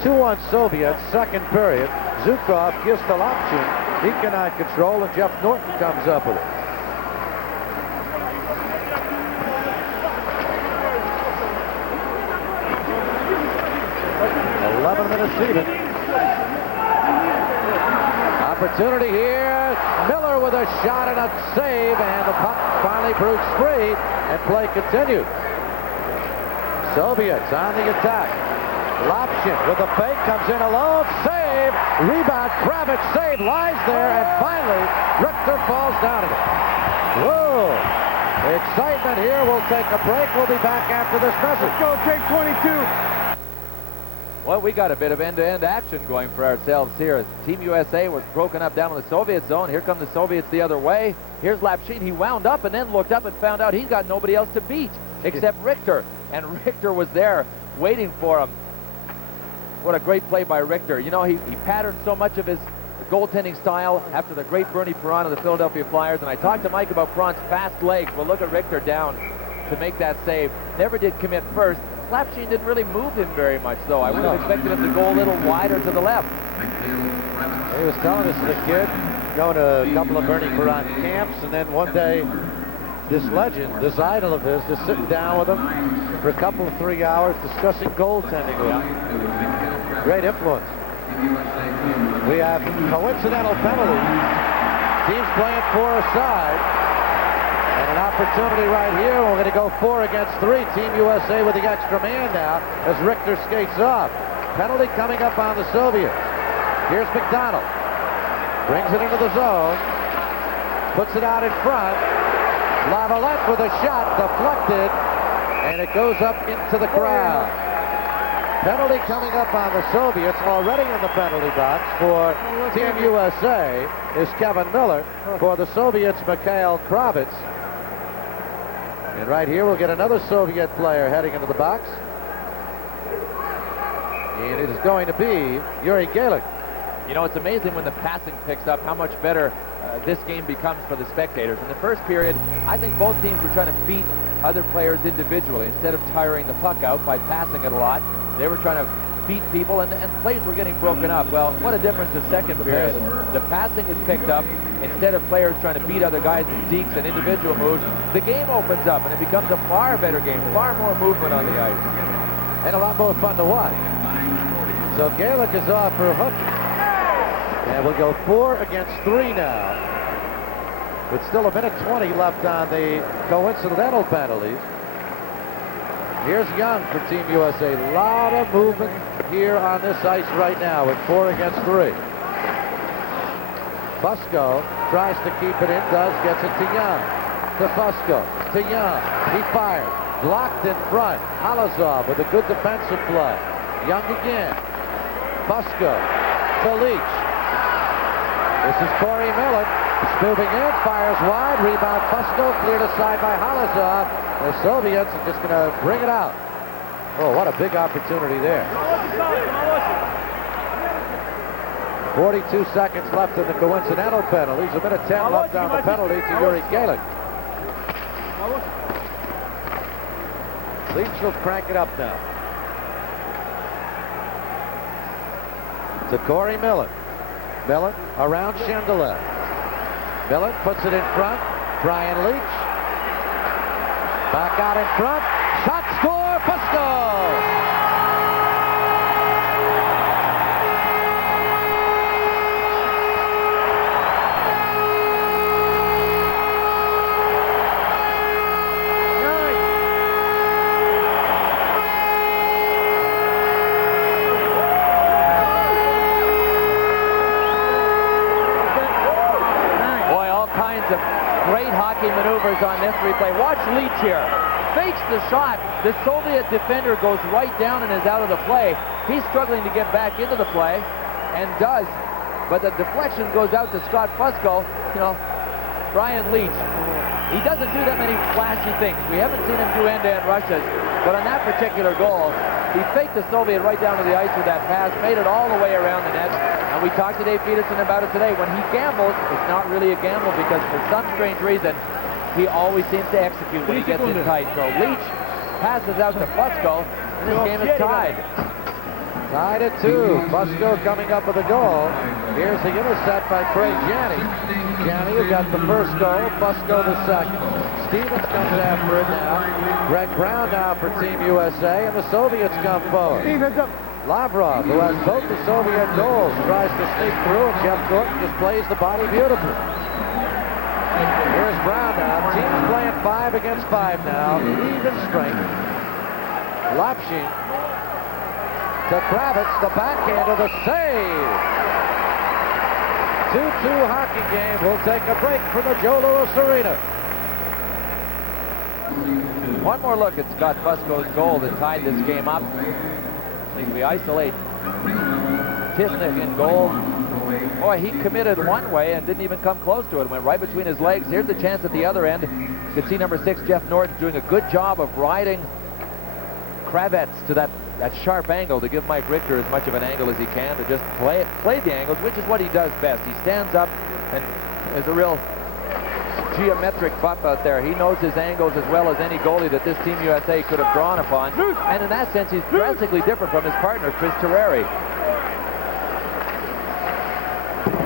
2-1 Soviets, second period. Zukov gives to Lapchin. He cannot control, and Jeff Norton comes up with it. 11 minutes even. Opportunity here. Miller with a shot and a save, and the puck finally breaks free, and play continued. Soviets on the attack. Lapchin with a fake, comes in alone, save, rebound, Kravitz, save, lies there, and finally Richter falls down again. Whoa! Excitement here. We'll take a break. We'll be back after this message. Let's go, take 22. Well, we got a bit of end-to-end action going for ourselves here. Team USA was broken up down in the Soviet zone. Here come the Soviets the other way. Here's Lapchin. He wound up and then looked up and found out he's got nobody else to beat except Richter. And Richter was there waiting for him. What a great play by Richter. You know, he patterned so much of his goaltending style after the great Bernie Perron of the Philadelphia Flyers. And I talked to Mike about Perron's fast legs. Well, look at Richter down to make that save. Never did commit first. Lapchin didn't really move him very much, though. I would have expected him to go a little wider to the left. He was telling us as a kid, going to a couple of Bernie Perron camps, and then one day, this legend, this idol of his, just sitting down with him for a couple of 3 hours discussing goaltending with him. Great influence. We have coincidental penalties. Teams playing 4 aside. And an opportunity right here. We're going to go 4 against 3. Team USA with the extra man now as Richter skates off. Penalty coming up on the Soviets. Here's McDonald. Brings it into the zone. Puts it out in front. Lavalette with a shot deflected. And it goes up into the crowd. Penalty coming up on the Soviets. Already in the penalty box for Team USA is Kevin Miller. For the Soviets, Mikhail Kravitz. And right here, we'll get another Soviet player heading into the box. And it is going to be Yuri Galik. You know, it's amazing when the passing picks up how much better this game becomes for the spectators. In the first period, I think both teams were trying to beat other players individually. Instead of tiring the puck out by passing it a lot, they were trying to beat people, and plays were getting broken up. Well, what a difference the second period. The passing is picked up. Instead of players trying to beat other guys in dekes and individual moves, the game opens up, and it becomes a far better game, far more movement on the ice. And a lot more fun to watch. So Galik is off for a hook. And we'll go 4 against 3 now. With still a minute 20 left on the coincidental penalties. Here's Young for Team USA. A lot of movement here on this ice right now with 4 against 3. Fusco tries to keep it in, gets it to Young. To Fusco, to Young. He fires. Blocked in front. Halazov with a good defensive play. Young again. Fusco to Leach. This is Corey Miller. He's moving in, fires wide. Rebound Fusco, cleared aside by Halazov. The Soviets are just going to bring it out. Oh, what a big opportunity there. 42 seconds left in the coincidental penalties. A minute 10 left on the penalty to Yuri Galik. Leach will crank it up now. To Corey Miller. Miller around Chandelier. Miller puts it in front. Brian Leach. Back out in front. Shot, score, Fusco! Great hockey maneuvers on this replay. Watch Leach here. Fakes the shot. The Soviet defender goes right down and is out of the play. He's struggling to get back into the play, and does. But the deflection goes out to Scott Fusco. You know, Brian Leach, he doesn't do that many flashy things. We haven't seen him do end-to-end rushes. But on that particular goal, he faked the Soviet right down to the ice with that pass, made it all the way around the net. And we talked to Dave Peterson about it today. When he gambles, it's not really a gamble because for some strange reason, he always seems to execute when he gets it tight. So Leach passes out to Fusco, and this game is tied. Tied at 2. Fusco coming up with a goal. Here's the intercept by Trey Janney. Janney who got the first goal, Fusco the second. Stevens comes after it now. Greg Brown now for Team USA, and the Soviets come forward. Lavrov, who has both the Soviet goals, tries to sneak through, and Jeff Norton just plays the body beautifully. Here's Brown now. Teams playing 5 against 5 now. Even strength. Lapshin to Kravitz, the backhand of the save. 2-2 hockey game. We'll take a break from the Joe Louis Arena. One more look at Scott Fusco's goal that tied this game up. We isolate Tisnik in goal. Boy, he committed one way and didn't even come close to it. Went right between his legs. Here's the chance at the other end. You can see number 6, Jeff Norton, doing a good job of riding Kravitz to that sharp angle to give Mike Richter as much of an angle as he can to just play the angles, which is what he does best. He stands up and is a real geometric buff out there. He knows his angles as well as any goalie that this Team USA could have drawn upon. And in that sense, he's drastically different from his partner, Chris Terreri.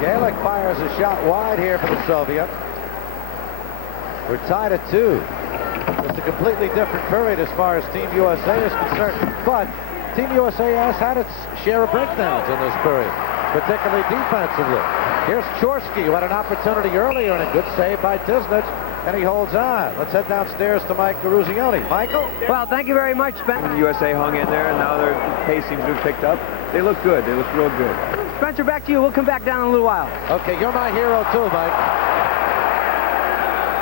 Galick fires a shot wide here for the Soviet. We're tied at 2. It's a completely different period as far as Team USA is concerned. But Team USA has had its share of breakdowns in this period, particularly defensively. Here's Chorsky, who had an opportunity earlier and a good save by Tisnich, and he holds on. Let's head downstairs to Mike Garuzioni. Michael? Well, thank you very much, Spencer. The USA hung in there, and now their pace seems to have picked up. They look good. They look real good. Spencer, back to you. We'll come back down in a little while. Okay, you're my hero too, Mike.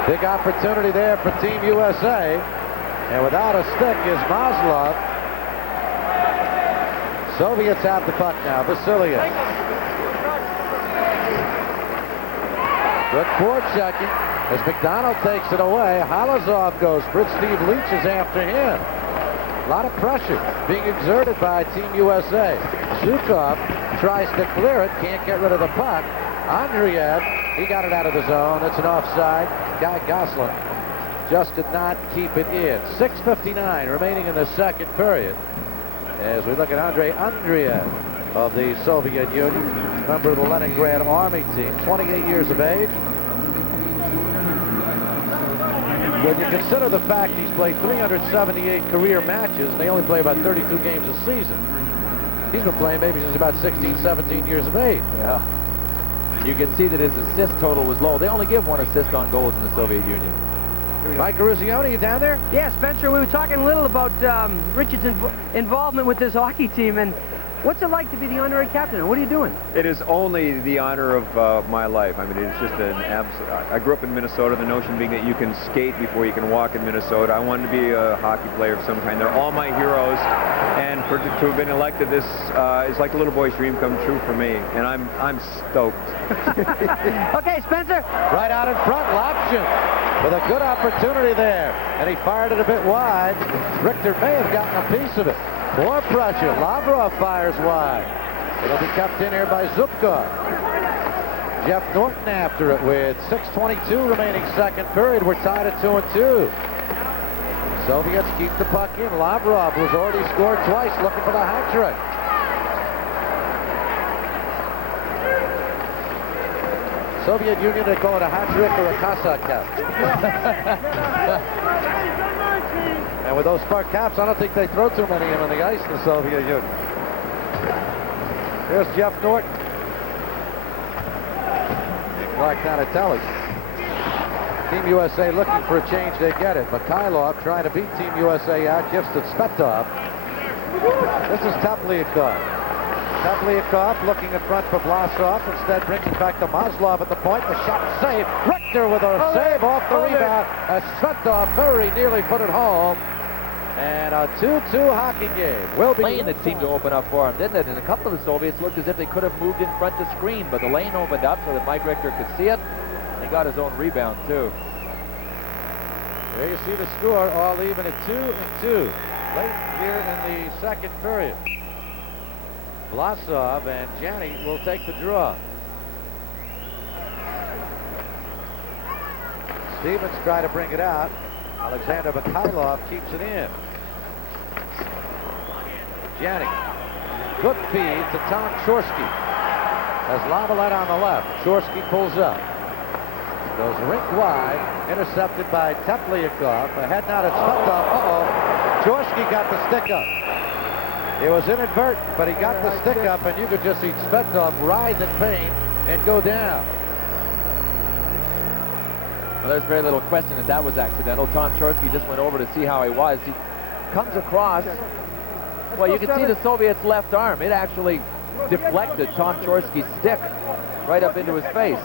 Big opportunity there for Team USA. And without a stick is Maslov. Soviets have the puck now. Vasiliev. Good forechecking as McDonald takes it away. Halazov goes for it. Steve Leach is after him. A lot of pressure being exerted by Team USA. Zhukov tries to clear it, can't get rid of the puck. Andreev, he got it out of the zone. It's an offside. Guy Goslin just did not keep it in. 6:59 remaining in the second period as we look at Andrei Andreev of the Soviet Union, member of the Leningrad Army team, 28 years of age. When you consider the fact he's played 378 career matches, and they only play about 32 games a season, he's been playing maybe since about 16, 17 years of age. Yeah. You can see that his assist total was low. They only give 1 assist on goals in the Soviet Union. Mike Garuzioni, you down there? Yeah, Spencer, we were talking a little about Richard's involvement with this hockey team, and what's it like to be the honorary captain, and what are you doing? It is only the honor of my life. I mean, it's just an absolute... I grew up in Minnesota, the notion being that you can skate before you can walk in Minnesota. I wanted to be a hockey player of some kind. They're all my heroes, and to have been elected, this is like a little boy's dream come true for me, and I'm stoked. Okay, Spencer. Right out in front, Lapshin with a good opportunity there, and he fired it a bit wide. Richter may have gotten a piece of it. More pressure. Lavrov fires wide. It'll be kept in here by Zubkov. Jeff Norton after it with 6:22 remaining second period. We're tied at 2-2. Soviets keep the puck in. Lavrov, who's already scored twice, looking for the hat trick. Soviet Union, they call it a hat trick or a Cossack cap. And with those Spark caps, I don't think they throw too many of them on the ice in the Soviet Union. Here's Jeff Norton. Clark Donatelli. Team USA looking for a change, they get it. Mikhailov trying to beat Team USA out, gives to Svetov. This is Tapliakov. Tapliakov looking in front for Vlasov, instead brings it back to Maslov at the point. The shot save. Richter with a save off the rebound as Svetov very nearly put it home. And a 2-2 hockey game will be... Lane that seemed to open up for him, didn't it? And a couple of the Soviets looked as if they could have moved in front to screen, but the lane opened up so that Mike Richter could see it. He got his own rebound, too. There you see the score, all even at 2-2. Late here in the second period. Vlasov and Janney will take the draw. Stevens try to bring it out. Alexander Mikhailov keeps it in. Janik. Good feed to Tom Chorsky. Has Lavalette on the left. Chorsky pulls up. Goes rink wide. Intercepted by Tepliakov. Ahead now to Svetov. Uh-oh. Chorsky got the stick up. It was inadvertent, but he got the stick up, and you could just see Svetov writhe in pain and go down. Well, there's very little question that that was accidental. Tom Chorsky just went over to see how he was. He comes across. Well, you can see the Soviets' left arm. It actually deflected Tom Chorsky's stick right up into his face.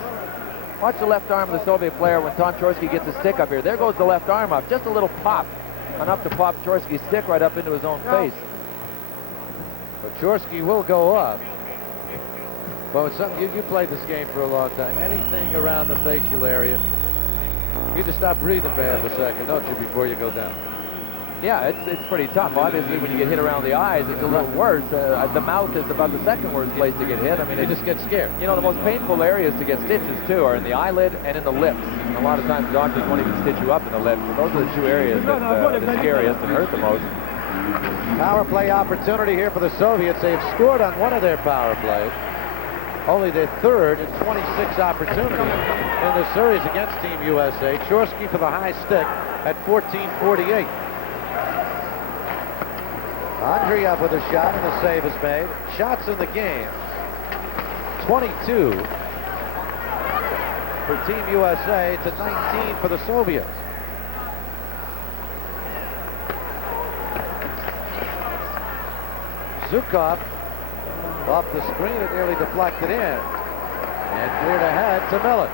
Watch the left arm of the Soviet player when Tom Chorsky gets his stick up here. There goes the left arm up. Just a little pop. Enough to pop Chorsky's stick right up into his own face. But Chorsky will go up. But you played this game for a long time. Anything around the facial area, you just stop breathing for half a second, don't you, before you go down? Yeah, it's pretty tough. Obviously, when you get hit around the eyes, it's a little worse. The mouth is about the second worst place to get hit. I mean, you just get scared. You know, the most painful areas to get stitches, too, are in the eyelid and in the lips. And a lot of times, doctors won't even stitch you up in the lips. So those are the two areas that are the scariest and hurt the most. Power play opportunity here for the Soviets. They've scored on one of their power plays. Only their third in 26 opportunities in the series against Team USA. Chorsky for the high stick at 14:48. Andreev with a shot, and the save is made. Shots in the game. 22 for Team USA to 19 for the Soviets. Zukov off the screen, it nearly deflected in. And cleared ahead to Millen.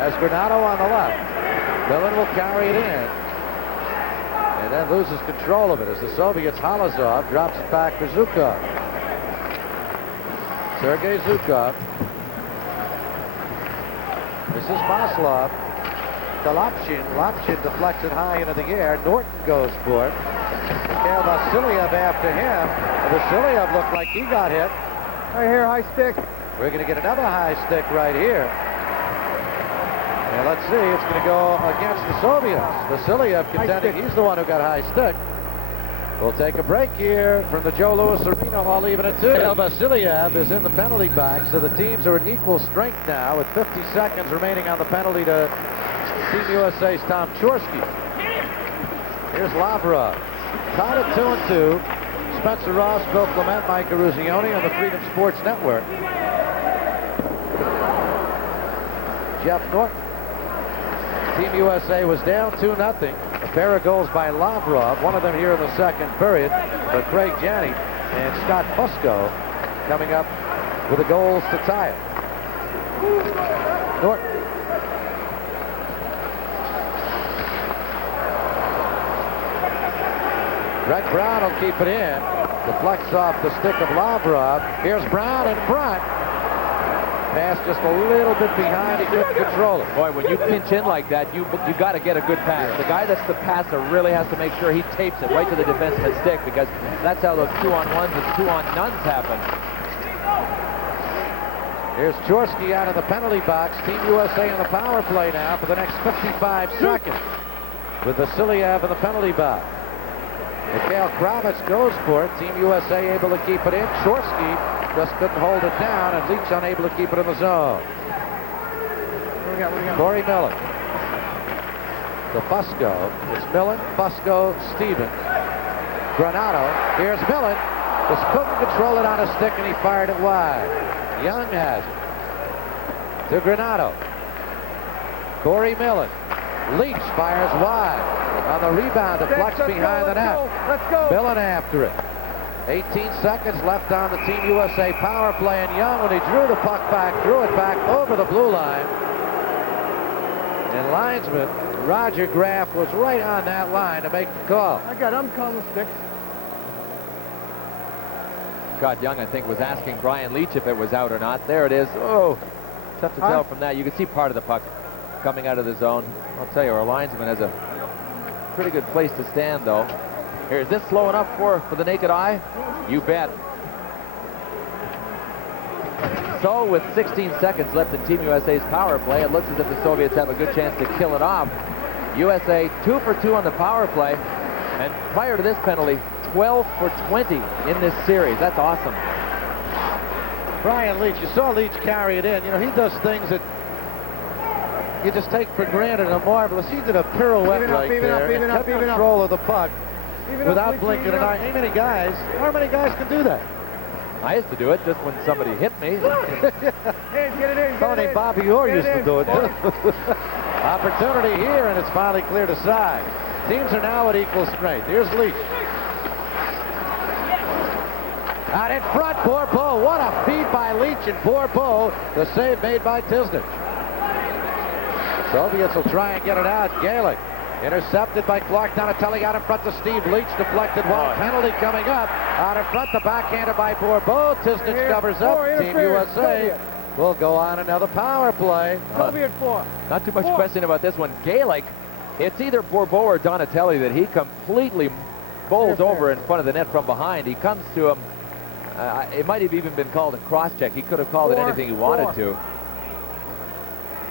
As Granado on the left. Millen will carry it in. And then loses control of it as the Soviets, Halazov drops it back for Zukov. Sergei Zukov. This is Maslov. To Lapshin. Lapshin deflects it high into the air. Norton goes for it. Mikhail Vasilyev after him. Vasilyev looked like he got hit. Right here, high stick. We're going to get another high stick right here. And let's see, it's going to go against the Soviets. Vasilyev contending he's the one who got high stick. We'll take a break here from the Joe Louis Arena, all even at 2. Vasilyev is in the penalty box, so the teams are at equal strength now with 50 seconds remaining on the penalty to Team USA's Tom Chorsky. Here's Lavrov. Tied at 2-2. Spencer Ross, Bill Clement, Mike Ruzioni on the Freedom Sports Network. Jeff Norton. Team USA was down 2-0. A pair of goals by Lavrov, one of them here in the second period, for Craig Janney, and Scott Fusco coming up with the goals to tie it. Norton. Greg Brown will keep it in. Deflects off the stick of Lavrov. Here's Brown in front. Pass just a little bit behind. He couldn't control it. Boy, when you pinch in like that, you got to get a good pass. The guy that's the passer really has to make sure he tapes it right to the defenseman's stick, because that's how those 2-on-1s and 2-on-nones happen. Here's Chorsky out of the penalty box. Team USA in the power play now for the next 55 seconds with Vasilyev in the penalty box. Mikhail Kravitz goes for it. Team USA able to keep it in. Chorsky just couldn't hold it down, and Leach unable to keep it in the zone. What do we got? Corey Millen. To Fusco. It's Millen, Fusco, Stevens. Granado. Here's Millen. Just couldn't control it on a stick, and he fired it wide. Young has it. To Granado. Corey Millen. Leach fires wide. On the rebound, deflects behind the net. Let's go. Millen after it. 18 seconds left on the Team USA power play, and Young, when he drew the puck back, threw it back over the blue line. And linesman Roger Graff was right on that line to make the call. I'm calling the sticks. Scott Young, I think, was asking Brian Leach if it was out or not. There it is. Oh, tough to tell from that. You can see part of the puck coming out of the zone. I'll tell you, our linesman has a pretty good place to stand, though. Here, is this slow enough for the naked eye? You bet. So with 16 seconds left in Team USA's power play, it looks as if the Soviets have a good chance to kill it off. USA 2 for 2 on the power play, and prior to this penalty, 12 for 20 in this series. That's awesome. Brian Leach, you saw Leach carry it in. You know, he does things that you just take for granted and are marvelous. He did a pirouette right there and kept control of the puck without blinking an eye. How many guys can do that? I used to do it just when somebody hit me. Tony Bobby Orr used to do it. Opportunity here, and it's finally cleared aside. Teams are now at equal strength. Here's Leach. Out in front, Bourbeau. What a feed by Leach and Bourbeau. The save made by Tisnich. Soviets will try and get it out. Gaelic intercepted by Clark. Donatelli out in front to Steve Leach. Deflected one. Penalty coming up. Out in front, the backhander by Bourbeau. Tisnich covers up. Team USA will go on another power play. Soviet 4. Not too much question about this one. Gaelic, it's either Bourbeau or Donatelli that he completely bowls over in front of the net from behind. He comes to him. It might have even been called a cross-check. He could have called it anything he wanted to.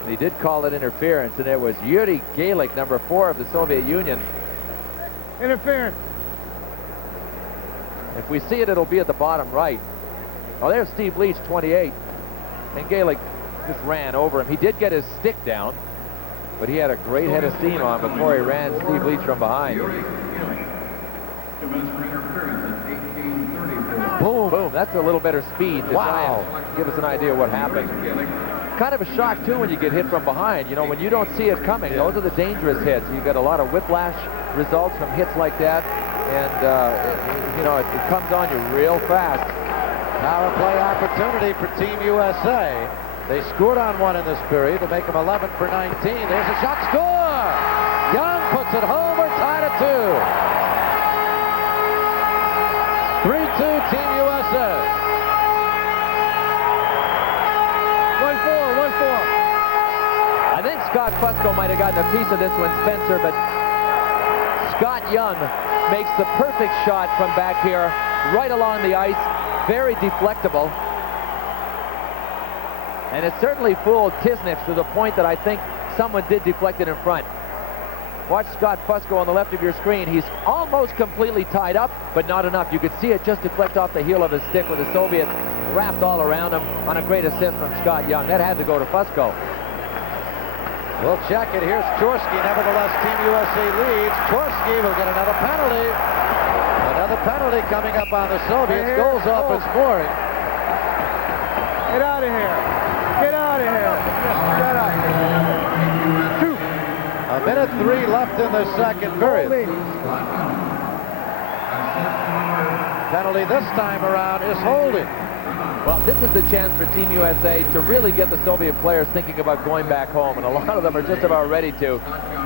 And he did call it interference, and it was Yuri Gaelic, number 4 of the Soviet Union. Interference. If we see it, it'll be at the bottom right. Oh, there's Steve Leach, 28. And Gaelic just ran over him. He did get his stick down, but he had a great head of steam on before he ran Steve Leach from behind. Boom, boom. That's a little better speed to try and give us an idea what happened. Kind of a shock, too, when you get hit from behind. You know, when you don't see it coming, those are the dangerous hits. You get a lot of whiplash results from hits like that, and, you know, it comes on you real fast. Power play opportunity for Team USA. They scored on one in this period to make them 11 for 19. There's a shot. Score! Young puts it home. We're tied at 2. 3-2 Team USA. 1-4, 1-4. I think Scott Fusco might have gotten a piece of this one, Spencer, but Scott Young makes the perfect shot from back here, right along the ice, very deflectable. And it certainly fooled Tisnich to the point that I think someone did deflect it in front. Watch Scott Fusco on the left of your screen. He's almost completely tied up, but not enough. You could see it just deflect off the heel of his stick with the Soviet wrapped all around him on a great assist from Scott Young. That had to go to Fusco. We'll check it. Here's Chorsky. Nevertheless, Team USA leads. Chorsky will get another penalty. Another penalty coming up on the Soviets. Goes off its mooring. Get out of here. Get out of here. Shut up. 2. A minute 3 left in the second period. Penalty this time around is holding. Well, this is the chance for Team USA to really get the Soviet players thinking about going back home, and a lot of them are just about ready to.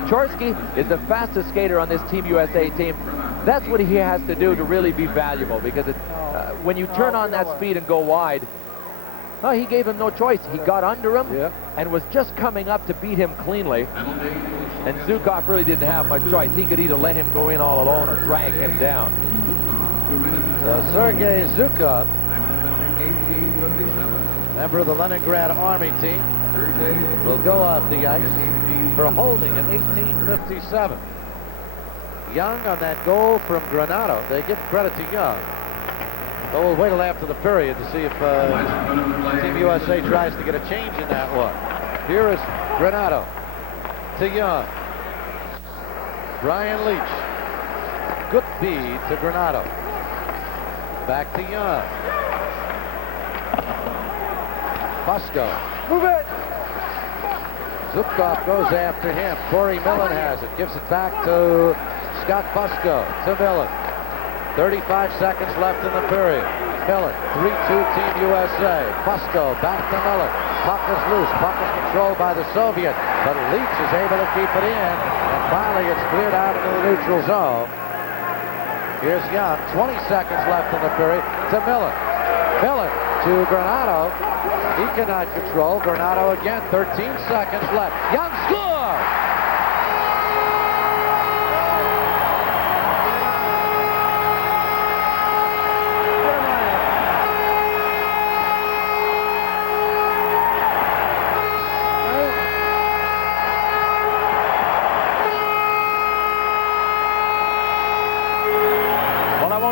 Chorsky is the fastest skater on this Team USA team. That's what he has to do to really be valuable, because when you turn on that speed and go wide, well, he gave him no choice. He got under him and was just coming up to beat him cleanly. And Zhukov really didn't have much choice. He could either let him go in all alone or drag him down. So Sergei Zhukov, member of the Leningrad Army team, will go off the ice for holding in 1857. Young on that goal from Granado. They give credit to Young. But we'll wait till after the period to see if Team USA tries to get a change in that one. Here is Granado to Young. Brian Leach. Good feed to Granado. Back to Young. Fusco. Move it. Zhukov goes after him. Corey Millen has it. Gives it back to Scott Fusco. To Millen. 35 seconds left in the period. Millen, 3-2 Team USA. Fusco back to Millen. Puck is loose. Puck is controlled by the Soviet, but Leach is able to keep it in, and finally it's cleared out into the neutral zone. Here's Young. 20 seconds left in the period to Millen. Millen to Granado. He cannot control. Granado again. 13 seconds left. Young score!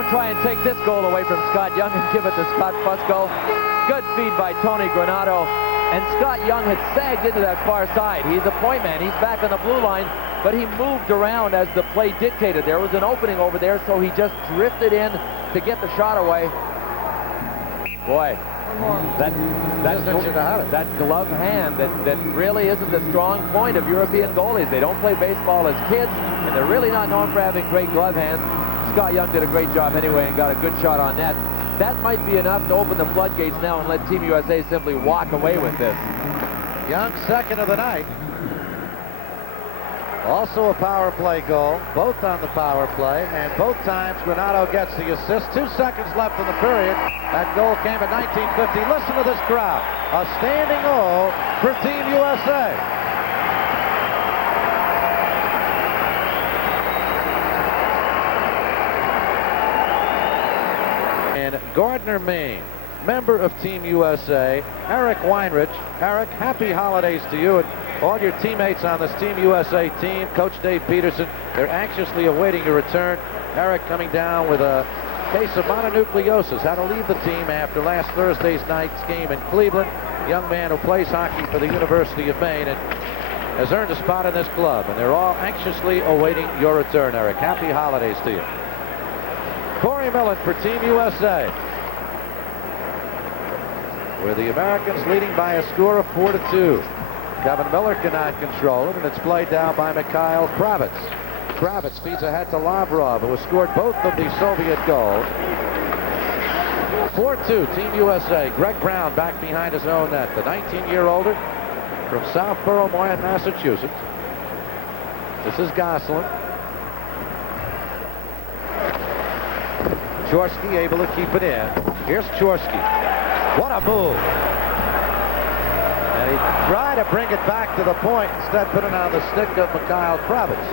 don't try and take this goal away from Scott Young and give it to Scott Fusco. Good feed by Tony Granato. And Scott Young had sagged into that far side. He's a point man. He's back on the blue line, but he moved around as the play dictated. There was an opening over there, so he just drifted in to get the shot away. Boy, that glove hand that really isn't the strong point of European goalies. They don't play baseball as kids, and they're really not known for having great glove hands. Scott Young did a great job anyway and got a good shot on net. That might be enough to open the floodgates now and let Team USA simply walk away with this. Young's second of the night. Also a power play goal, both on the power play, and both times Granato gets the assist. 2 seconds left in the period. That goal came in 1950. Listen to this crowd. A standing O for Team USA. And Gardner Main, member of Team USA, Eric Weinrich. Eric, happy holidays to you and all your teammates on this Team USA team. Coach Dave Peterson, they're anxiously awaiting your return. Eric coming down with a case of mononucleosis, had to leave the team after last Thursday's night's game in Cleveland. Young man who plays hockey for the University of Maine and has earned a spot in this club. And they're all anxiously awaiting your return, Eric. Happy holidays to you. Corey Millen for Team USA, with the Americans leading by a score of 4-2. Kevin Miller cannot control it, and it's played down by Mikhail Kravitz. Kravitz feeds ahead to Lavrov, who has scored both of the Soviet goals. 4-2, Team USA. Greg Brown back behind his own net. The 19-year-older from Southborough, Moyon, Massachusetts. This is Gosselin. Chorsky able to keep it in. Here's Chorsky. What a move. And he tried to bring it back to the point, instead put it on the stick of Mikhail Kravitz.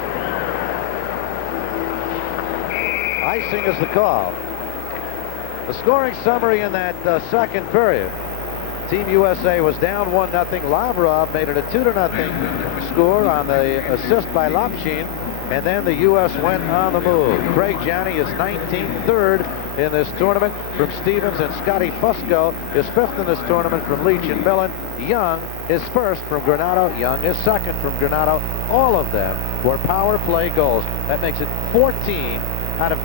Icing is the call. The scoring summary in that second period. Team USA was down 1-0. Lavrov made it a 2-0 score on the assist by Lapshin. And then the U.S. went on the move. Craig Janney is 19th, third in this tournament from Stevens, and Scotty Fusco is 5th in this tournament from Leach and Millen. Young is 1st from Granato. Young is 2nd from Granato. All of them were power play goals. That makes it 14 out of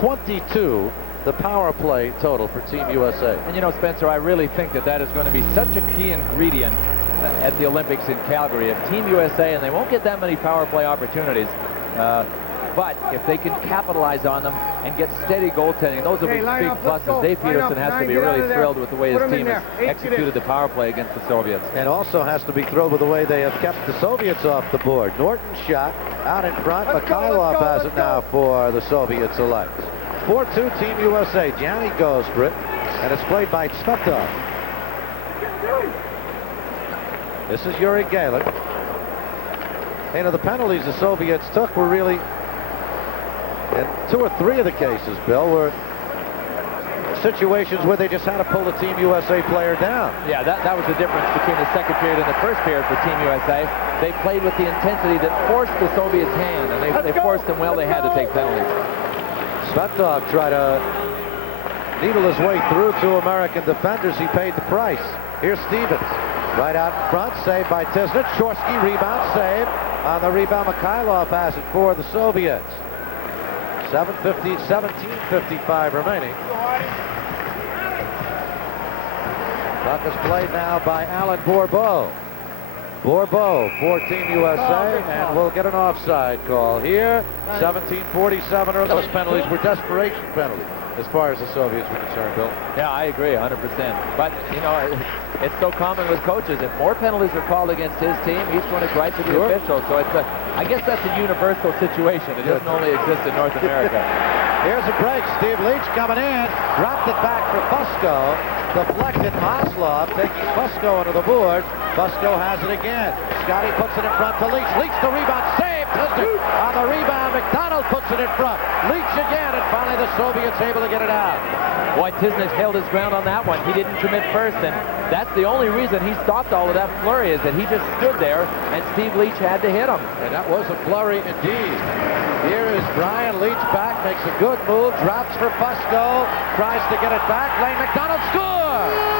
22, the power play total for Team USA. And you know, Spencer, I really think that that is going to be such a key ingredient at the Olympics in Calgary. If Team USA, and they won't get that many power play opportunities, but if they can capitalize on them and get steady goaltending, those will be big pluses. Dave Peterson has to be really thrilled with the way his team has executed the power play against the Soviets. And also has to be thrilled with the way they have kept the Soviets off the board. Norton's shot out in front. Mikhailov has it now for the Soviet select. 4-2 Team USA. Gianni goes for it, and it's played by Tsvetov. This is Yuri Galen. You know, the penalties the Soviets took were really, in 2 or 3 of the cases, Bill, were situations where they just had to pull the Team USA player down. Yeah, that was the difference between the second period and the first period for Team USA. They played with the intensity that forced the Soviets' hand, and they forced them well. They had to take penalties. Svetov tried to needle his way through 2 American defenders. He paid the price. Here's Stevens. Right out in front, saved by Tisnett. Chorsky, rebound, save. On the rebound, Mikhailov has it for the Soviets. 17:55 remaining. Puck is played now by Alan Bourbeau. Bourbeau for Team USA, and we'll get an offside call here. 17:47. Those penalties were desperation penalties as far as the Soviets were concerned, Bill. Yeah, I agree 100%. But, you know, it's so common with coaches. If more penalties are called against his team, he's going to gripe with the officials. So it's I guess that's a universal situation. It doesn't only exist in North America. Here's a break. Steve Leach coming in. Dropped it back for Fusco. Deflected Maslov, taking Fusco into the board. Fusco has it again. Scotty puts it in front to Leach. Leach the rebound. Save. On the rebound, McDonald puts it in front. Leach again, and finally the Soviets able to get it out. Boy, Tisnik held his ground on that one. He didn't commit first, and that's the only reason he stopped all of that flurry, is that he just stood there, and Steve Leach had to hit him. And that was a flurry indeed. Here is Brian Leach back, makes a good move, drops for Fusco, tries to get it back. Lane McDonald scores!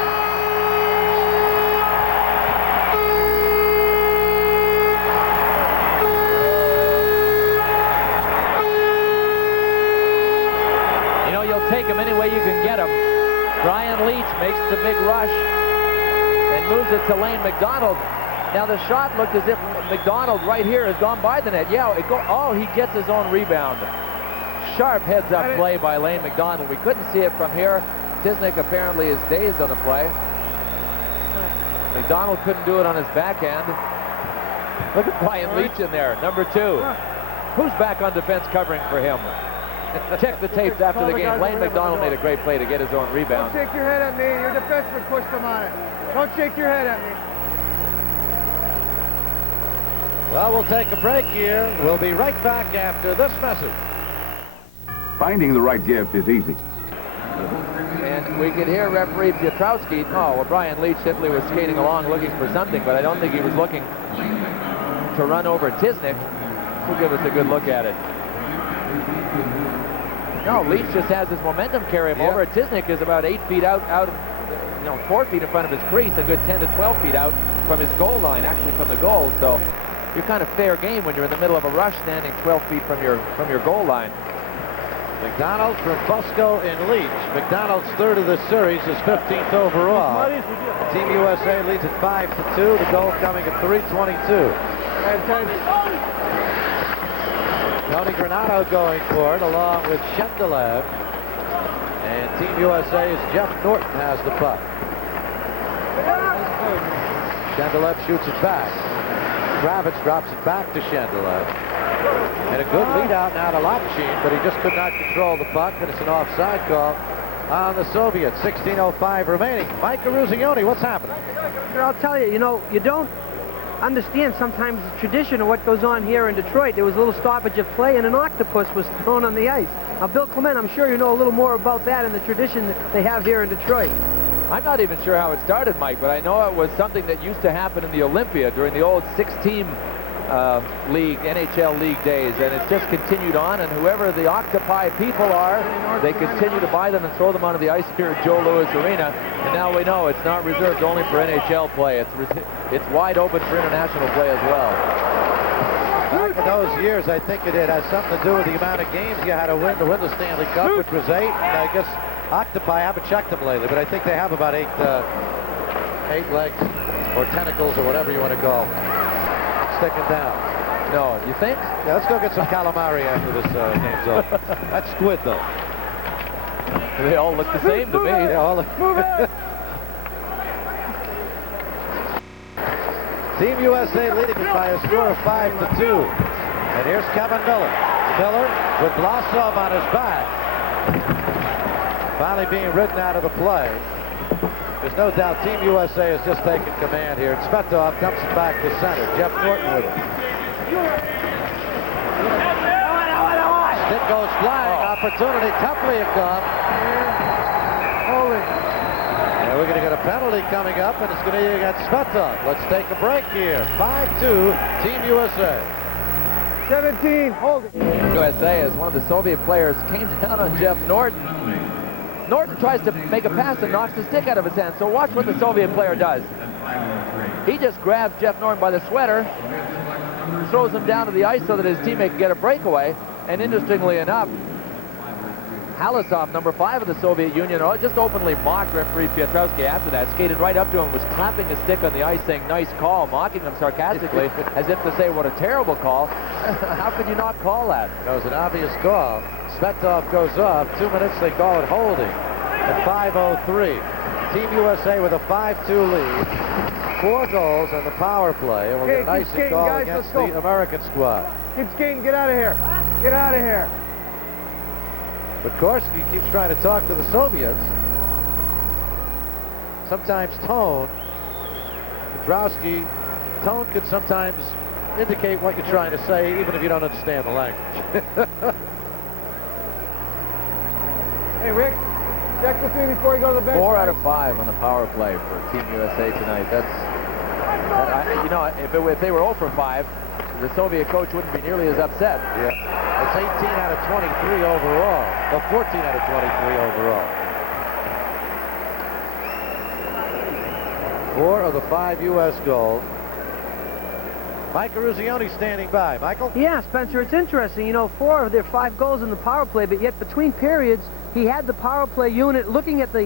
Take him any way you can get him. Brian Leach makes the big rush and moves it to Lane McDonald. Now the shot looked as if McDonald right here has gone by the net. Yeah, oh, he gets his own rebound. Sharp heads-up play by Lane McDonald. We couldn't see it from here. Tisnik apparently is dazed on the play. McDonald couldn't do it on his backhand. Look at Brian Leach in there, number 2. Who's back on defense covering for him? Check the tapes after the game. Lane McDonald made a great play to get his own rebound. Don't shake your head at me. Your defenseman pushed him on it. Don't shake your head at me. Well, we'll take a break here. We'll be right back after this message. Finding the right gift is easy. And we could hear referee Piotrowski. Oh, well, Brian Leach simply was skating along looking for something, but I don't think he was looking to run over Tisnik. We'll give us a good look at it. No, Leach just has his momentum carry him over. Tisnik is about 8 feet out, 4 feet in front of his crease, a good 10 to 12 feet out from his goal line, actually from the goal. So you're kind of fair game when you're in the middle of a rush, standing 12 feet from your goal line. McDonald from Fusco and Leach. McDonald's third of the series, is 15th overall. Team USA leads at 5-2. The goal coming at 3:22. Tony Granato going for it along with Shendelev. And Team USA's Jeff Norton has the puck. Shendelev shoots it back. Kravitz drops it back to Shendelev. And a good lead out now to Lapshin, but he just could not control the puck, and it's an offside call on the Soviets. 16:05 remaining. Mike Eruzione, what's happening? Sure, I'll tell you, you don't understand sometimes the tradition of what goes on here in Detroit. There was a little stoppage of play, and an octopus was thrown on the ice. Now, Bill Clement, I'm sure you know a little more about that and the tradition that they have here in Detroit. I'm not even sure how it started, Mike, but I know it was something that used to happen in the Olympia during the old 6-team league, NHL league days, and it's just continued on, and whoever the octopi people are, they continue to buy them and throw them onto the ice here at Joe Louis Arena, and now we know it's not reserved only for NHL play. It's wide open for international play as well. Back in those years, I think it has something to do with the amount of games you had to win the Stanley Cup, which was 8, and I guess octopi, I haven't checked them lately, but I think they have about 8 legs or tentacles or whatever you want to call sticking down. No, you think? Yeah, let's go get some calamari after this game's over. That's squid, though. They all look the same to me. Yeah, all Move it! Team USA leading it by a score of 5-2. And here's Kevin Miller. Miller with Vlasov on his back. Finally being ridden out of the play. There's no doubt Team USA has just taken command here. And Svetov dumps it back to center. Jeff Norton with it. Stick goes flying. Opportunity. Teplyakov. And we're going to get a penalty coming up, and it's going to be against Svetov. Let's take a break here. 5-2, Team USA. 17, hold it. USA, as one of the Soviet players came down on Jeff Norton. Norton tries to make a pass and knocks the stick out of his hand. So watch what the Soviet player does. He just grabs Jeff Norton by the sweater, throws him down to the ice so that his teammate can get a breakaway. And interestingly enough, Halasov, number 5 of the Soviet Union, just openly mocked referee Piotrowski after that, skated right up to him, was clapping his stick on the ice saying, "Nice call," mocking him sarcastically as if to say, what a terrible call. How could you not call that? That was an obvious call. Svetov goes off. 2 minutes, they call it holding at 5:03. Team USA with a 5-2 lead. 4 goals on the power play, and we'll get an icing call against the American squad. Keep skating, get out of here. Get out of here. But Korsky keeps trying to talk to the Soviets. Sometimes Tone, Petrowski, Tone could sometimes indicate what you're trying to say, even if you don't understand the language. Hey, Rick, check with me before you go to the bench. 4 out of 5 on the power play for Team USA tonight. You know, if they were 0 for 5, the Soviet coach wouldn't be nearly as upset. Yeah. It's 18 out of 23 overall. No, 14 out of 23 overall. 4 of the 5 U.S. goals. Mike Eruzione standing by. Michael? Yeah, Spencer, it's interesting. You know, 4 of their 5 goals in the power play, but yet between periods, he had the power play unit looking at the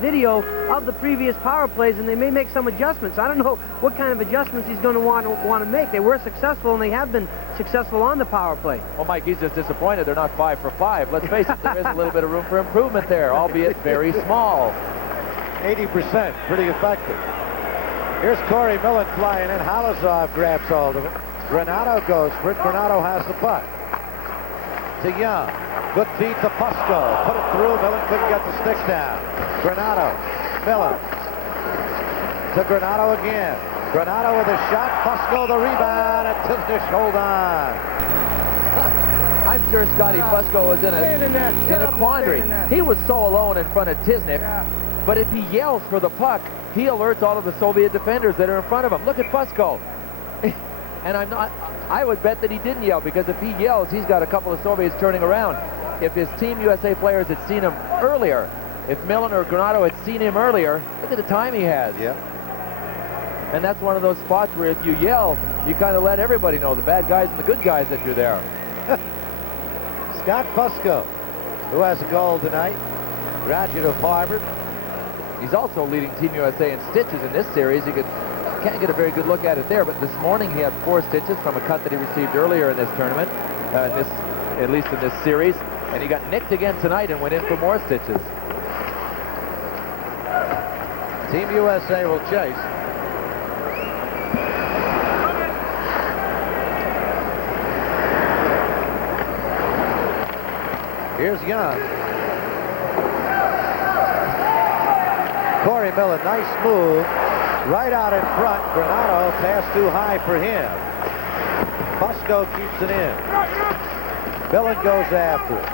video of the previous power plays, and they may make some adjustments. I don't know what kind of adjustments he's going to want to make. They were successful, and they have been successful on the power play. Well, Mike, he's just disappointed they're not 5 for 5. Let's face it, there is a little bit of room for improvement there, albeit very small. 80%, pretty effective. Here's Corey Millen flying in. Halazov grabs hold of it. Granato goes for it. Granato has the puck. To Young. Good feed to Fusco. Put it through. Millen couldn't get the stick down. Granato. Millen. To Granato again. Granato with a shot. Fusco the rebound. And Tisnish hold on. I'm sure Scotty Fusco was in a quandary. He was so alone in front of Tisnick. Yeah. But if he yells for the puck, he alerts all of the Soviet defenders that are in front of him. Look at Fusco. And I would bet that he didn't yell, because if he yells, he's got a couple of Soviets turning around. If his Team USA players had seen him earlier, if Millen or Granato had seen him earlier, look at the time he has. Yeah. And that's one of those spots where if you yell, you kind of let everybody know, the bad guys and the good guys, that you're there. Scott Fusco, who has a goal tonight, graduate of Harvard. He's also leading Team USA in stitches in this series. You can't get a very good look at it there, but this morning he had 4 stitches from a cut that he received earlier in this tournament, at least in this series, and he got nicked again tonight and went in for more stitches. Team USA will chase. Here's Young. Corey Millen, nice move. Right out in front. Granato, pass too high for him. Fusco keeps it in. Millen goes after it.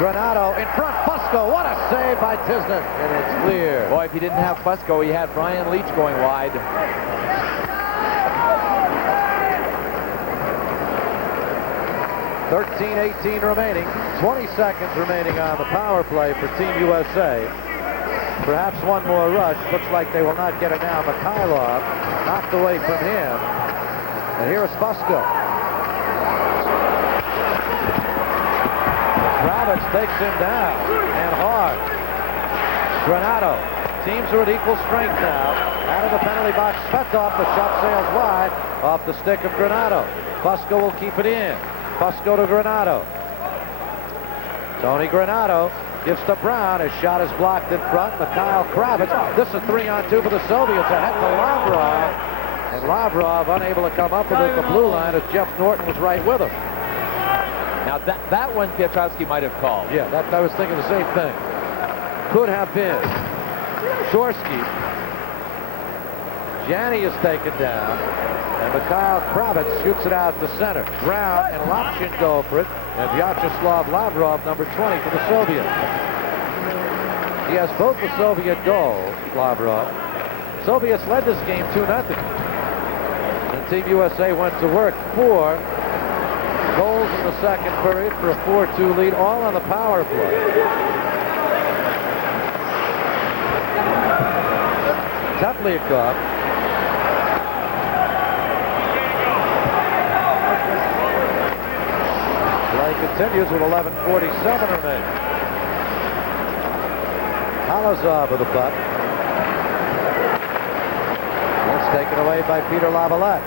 Granato in front. Fusco, what a save by Tisnick. And it's clear. Boy, if he didn't have Fusco, he had Brian Leach going wide. 13-18 remaining. 20 seconds remaining on the power play for Team USA. Perhaps one more rush. Looks like they will not get it now. Mikhailov knocked away from him. And here is Fusco. Kravitz takes him down, and hard. Granato. Teams are at equal strength now. Out of the penalty box, Svetov. The shot sails wide off the stick of Granato. Fusco will keep it in. Fusco to Granato. Tony Granato gives to Brown. His shot is blocked in front. Mikhail Kravitz. This is a 3-on-2 for the Soviets. Ahead to Lavrov. And Lavrov unable to come up with it at the blue line as Jeff Norton was right with him. Now that one Piotrowski might have called. Yeah, I was thinking the same thing. Could have been. Shorsky. Janney is taken down. And Mikhail Kravitz shoots it out to center. Brown and Lapshin go for it. And Vyacheslav Lavrov, number 20 for the Soviets. He has both the Soviet goals, Lavrov. Soviets led this game 2-0. And Team USA went to work. 4 goals in the second period for a 4-2 lead, all on the power play. Teplyakov. Play continues with 11:47 remaining. Halazov with the puck. That's taken away by Peter Lavalette.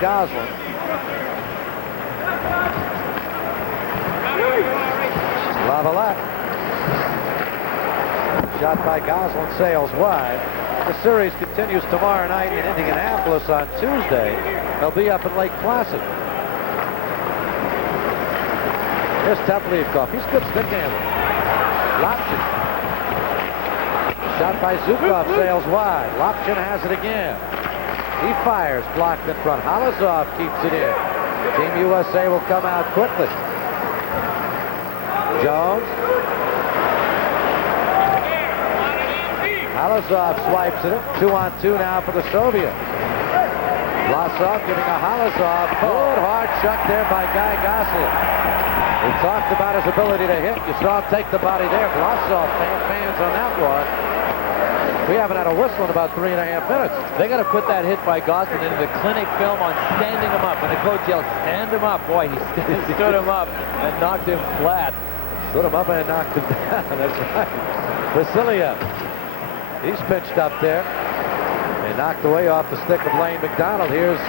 Goslin. Lavalette. Shot by Goslin sails wide. The series continues tomorrow night in Indianapolis on Tuesday. They'll be up in Lake Placid. Here's Teplyakov. He's good stick handler. Lapshin. Shot by Zhukov sails wide. Lopchin has it again. He fires, blocked in front. Halazov keeps it in. Team USA will come out quickly. Jones. Halazov swipes it. 2-on-2 now for the Soviets. Vlasov giving a Halazov. Good hard chuck there by Guy Gosselin. We talked about his ability to hit. You saw him take the body there. Vlasov fans on that one. We haven't had a whistle in about 3.5 minutes. They got to put that hit by Gosselin into the clinic film on standing him up. When the coach yelled, stand him up, boy, he stood him up and knocked him flat. Stood him up and knocked him down. That's right. Vasiliev. He's pinched up there. And knocked away off the stick of Lane McDonald. Here's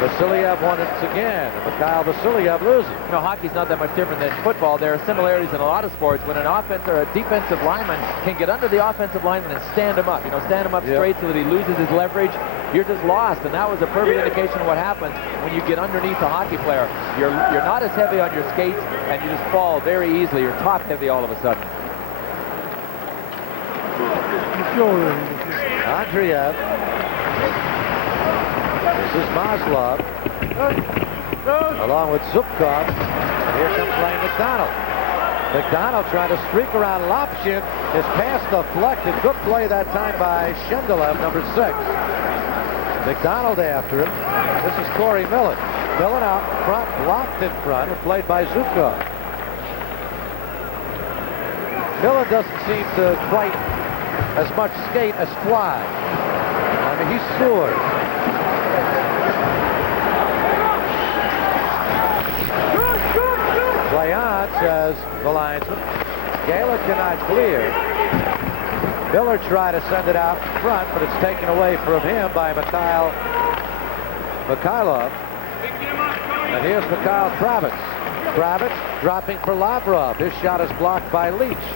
Vasiliev once again. Mikhail Vasiliev loses. You know, hockey's not that much different than football. There are similarities in a lot of sports. When an offense or a defensive lineman can get under the offensive lineman and stand him up, you know, stand him up straight so that he loses his leverage, you're just lost. And that was a perfect indication of what happens when you get underneath a hockey player. You're not as heavy on your skates, and you just fall very easily. You're top heavy all of a sudden. Andreev. This is Maslov. Along with Zhukov. And here comes Lane McDonald. McDonald trying to streak around Lopchin. His pass deflected. Good play that time by Shendelev, number 6. McDonald after him. This is Corey Millen. Millen out front, blocked in front, and played by Zhukov. Millen doesn't seem to quite as much skate as fly. I mean, he soars. Play on, says the linesman. Gala cannot clear. Miller tried to send it out front, but it's taken away from him by Mikhailov. And here's Mikhail Kravitz. Kravitz dropping for Lavrov. His shot is blocked by Leach.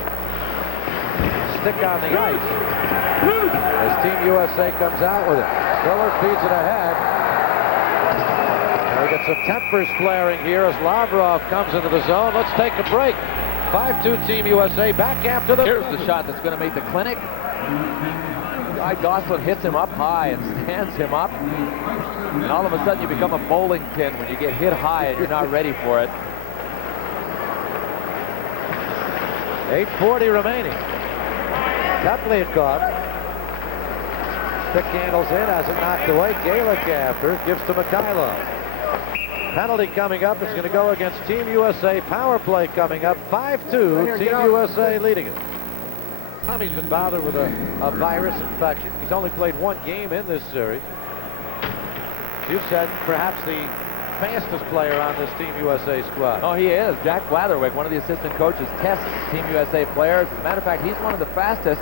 Stick on the ice as Team USA comes out with it. Miller feeds it ahead. We got some tempers flaring here as Lavrov comes into the zone. Let's take a break. 5-2 Team USA back after the... Here's the shot that's going to make the clinic. Guy Gosselin hits him up high and stands him up. And all of a sudden you become a bowling pin when you get hit high and you're not ready for it. 8:40 remaining. Kapliakov. Stick handles in, has it knocked away. Galick after, gives to Mikhailov. Penalty coming up. It's going to go against Team USA. Power play coming up. 5-2. Team USA leading it. Tommy's been bothered with a virus infection. He's only played one game in this series. You said perhaps the fastest player on this Team USA squad. Oh, he is. Jack Blatherwick, one of the assistant coaches, tests Team USA players. As a matter of fact, he's one of the fastest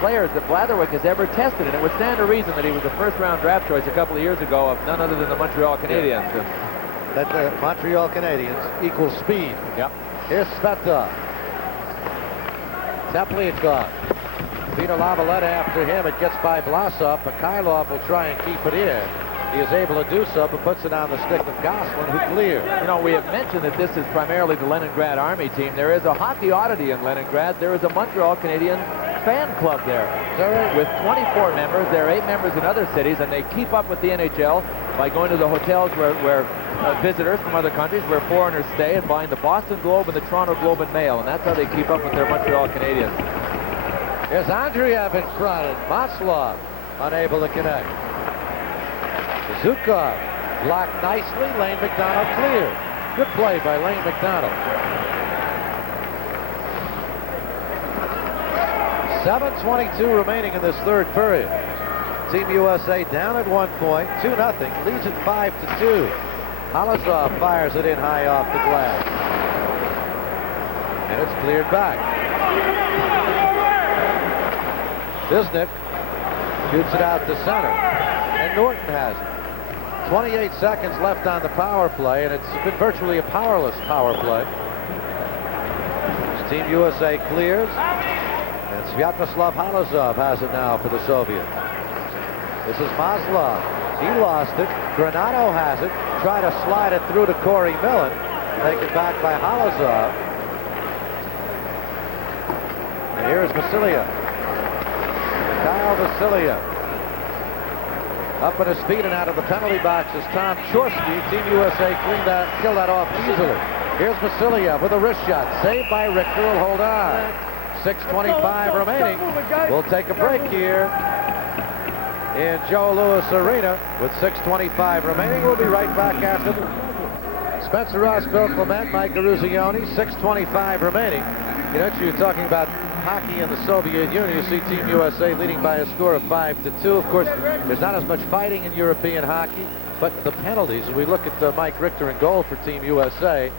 players that Blatherwick has ever tested, and it would stand to reason that he was a first-round draft choice a couple of years ago of none other than the Montreal Canadiens. Yeah. That the Montreal Canadiens equals speed. Yep. Here's Svetov. Tepliakov. Peter Lavalette after him. It gets by Vlasov. Mikhailov will try and keep it in. He is able to do so, but puts it on the stick of Gosselin, who clears. You know, we have mentioned that this is primarily the Leningrad Army team. There is a hockey oddity in Leningrad. There is a Montreal Canadian fan club there. With 24 members, there are 8 members in other cities, and they keep up with the NHL by going to the hotels where visitors from other countries, where foreigners stay, and buying the Boston Globe and the Toronto Globe and Mail, and that's how they keep up with their Montreal Canadiens. Here's Andreev in front, and Maslov unable to connect. Zhukov blocked nicely. Lane McDonald cleared. Good play by Lane McDonald. 7:22 remaining in this third period. Team USA down at 1 point, 2-0. Leads it 5-2. Halazov fires it in high off the glass. And it's cleared back. Bisnick shoots it out to center. And Norton has it. 28 seconds left on the power play, and it's been virtually a powerless power play. As Team USA clears, and Sviatoslav Halazov has it now for the Soviets. This is Maslov. He lost it. Granato has it. Try to slide it through to Corey Millen. Taken back by Halazov. And here's Vasiliev. Mikhail Vasilyev. Up on his feet and out of the penalty box is Tom Chorsky. Team USA killed that off easily. Here's Vasilyev with a wrist shot. Saved by Richter. Will hold on. 6:25 remaining. We'll take a break here in Joe Louis Arena with 6:25 remaining. We'll be right back after this. Spencer Ross, Bill Clement, Mike Eruzione, 6:25 remaining. You know, you're talking about hockey in the Soviet Union. You see Team USA leading by a score of 5-2. Of course, there's not as much fighting in European hockey, but the penalties, we look at Mike Richter in goal for Team USA,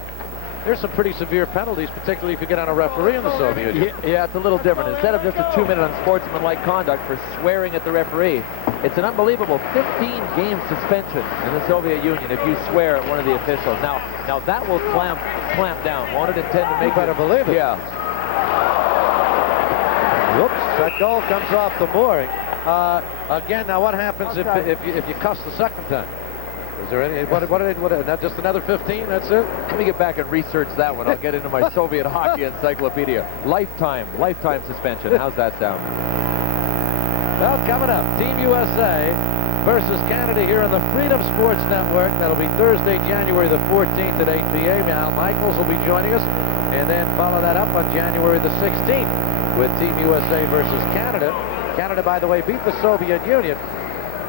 there's some pretty severe penalties, particularly if you get on a referee in the Soviet Union. Yeah, it's a little different. Instead of just a 2-minute unsportsmanlike conduct for swearing at the referee, it's an unbelievable 15-game suspension in the Soviet Union if you swear at one of the officials. Now that will clamp down. Won't it intend to make you better believe it. Yeah. Whoops, that goal comes off the mooring. Again, now what happens if you cuss the second time? Is there any, what just another 15, that's it? Let me get back and research that one. I'll get into my Soviet hockey encyclopedia. Lifetime suspension. How's that sound? Well, coming up, Team USA versus Canada here on the Freedom Sports Network. That'll be Thursday, January the 14th at 8 p.m. Al Michaels will be joining us, and then follow that up on January the 16th with Team USA versus Canada. Canada, by the way, beat the Soviet Union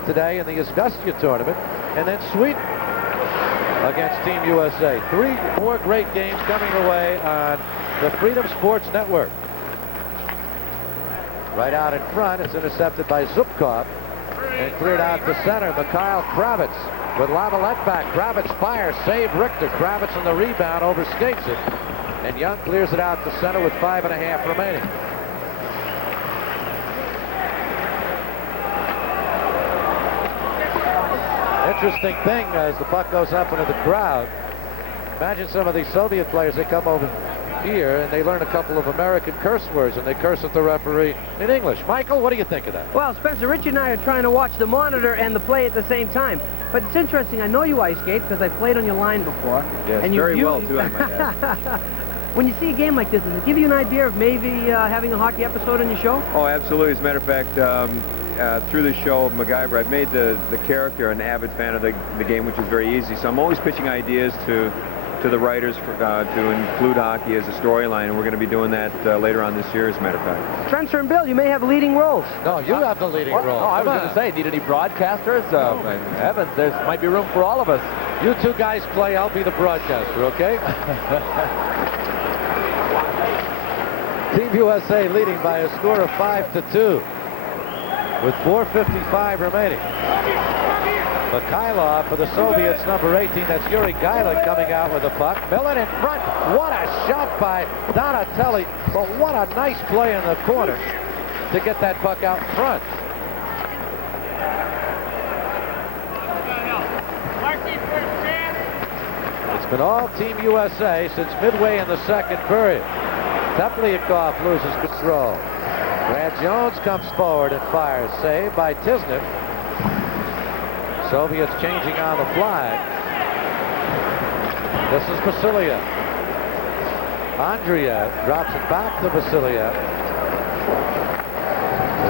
today in the Izvestia tournament, and then Sweden against Team USA. 3 more great games coming away on the Freedom Sports Network. Right out in front, it's intercepted by Zubkov and cleared out to center. Mikhail Kravitz with Lavalette back. Kravitz fires, save Richter. Kravitz on the rebound, overskates it, and Young clears it out to center with 5.5 remaining. Interesting thing as the puck goes up into the crowd. Imagine some of these Soviet players, they come over here and they learn a couple of American curse words and they curse at the referee in English. Michael, what do you think of that? Well, Spencer, Richard and I are trying to watch the monitor and the play at the same time. But it's interesting. I know you ice skate because I played on your line before. Yes, and very well, too, I might add. When you see a game like this, does it give you an idea of maybe having a hockey episode on your show? Oh, absolutely. As a matter of fact, through the show of MacGyver, I've made the character an avid fan of the game, which is very easy. So I'm always pitching ideas to the writers to include hockey as a storyline, and we're going to be doing that later on this year, as a matter of fact. Spencer and Bill, you may have leading roles. No, you have the leading role. Oh, I was going to say, need any broadcasters? Evans, there might be room for all of us. You two guys play, I'll be the broadcaster, okay? Team USA leading by a score of 5-2 with 4:55 remaining. Mikhailov for the Soviets, number 18. That's Yuri Gailik coming out with the puck. Millen in front. What a shot by Donatelli. But what a nice play in the corner to get that puck out in front. It's been all Team USA since midway in the second period. Tepliakov loses control. Brad Jones comes forward and fires. Saved by Tisnet. Soviets changing on the fly. This is Vasilyev. Andreev drops it back to Vasilyev.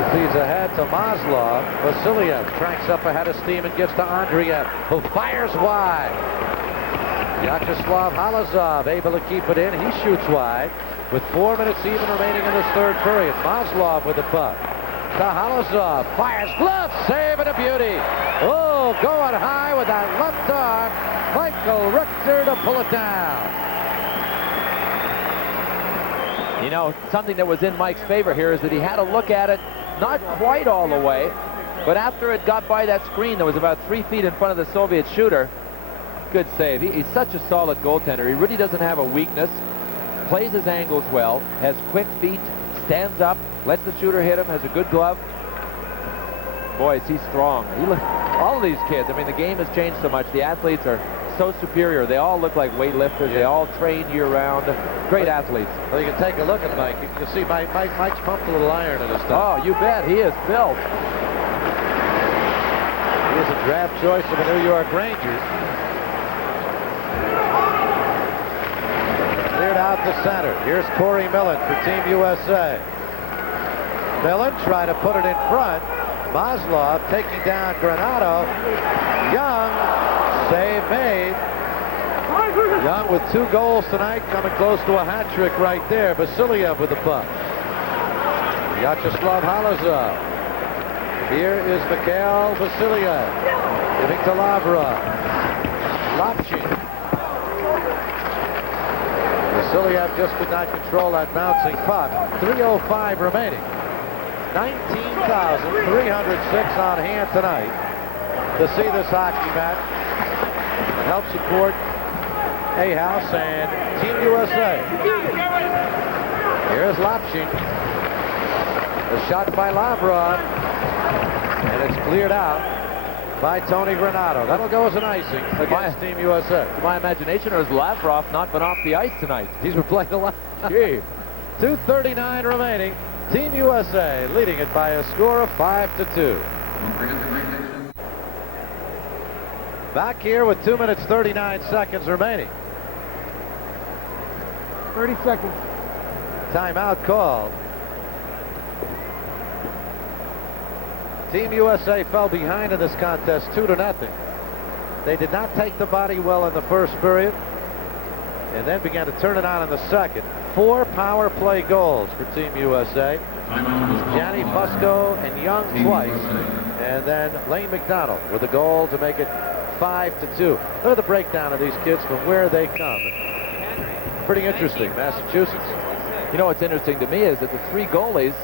It feeds ahead to Maslov. Vasilyev cranks up ahead of steam and gives to Andreev, who fires wide. Vyacheslav Halazov able to keep it in. He shoots wide with 4 minutes even remaining in this third period. Maslov with the puck. To Halazov, fires, glove, save, and a beauty. Oh, going high with that left arm. Michael Richter to pull it down. You know, something that was in Mike's favor here is that he had a look at it, not quite all the way, but after it got by that screen that was about 3 feet in front of the Soviet shooter, good save. He's such a solid goaltender. He really doesn't have a weakness, plays his angles well, has quick feet, stands up, lets the shooter hit him, has a good glove. Boy, is he strong. All of these kids, I mean, the game has changed so much. The athletes are so superior. They all look like weightlifters. They all train year-round. Great athletes. Well, you can take a look at Mike. You can see Mike's pumped a little iron in his stuff. Oh, you bet. He is built. He is a draft choice of the New York Rangers. Cleared out the center. Here's Corey Millen for Team USA. Millen tried to put it in front. Maslov taking down Granado. Young, save made. Young with 2 goals tonight, coming close to a hat trick right there. Vasiliev with the puck. Vyacheslav Halazov. Here is Mikhail Vasiliev. Giving to Lavrov. Lapchin. Vasiliev just could not control that bouncing puck. 3:05 remaining. 19,306 on hand tonight to see this hockey match and help support A-House and Team USA. Here's Lapchin. The shot by Lavrov, and it's cleared out by Tony Granado. That'll go as an icing against Team USA. To my imagination, or has Lavrov not been off the ice tonight? He's been playing a lot. Gee. 2:39 remaining. Team USA leading it by a score of 5-2. Back here with 2 minutes 39 seconds remaining. 30 seconds. Timeout called. Team USA fell behind in this contest 2-0. They did not take the body well in the first period and then began to turn it on in the second. 4 power play goals for Team USA. Gianni Fusco and Young twice, and then Lane McDonald with a goal to make it 5-2. Look at the breakdown of these kids from where they come. Pretty interesting. Massachusetts. You know what's interesting to me is that the 3 goalies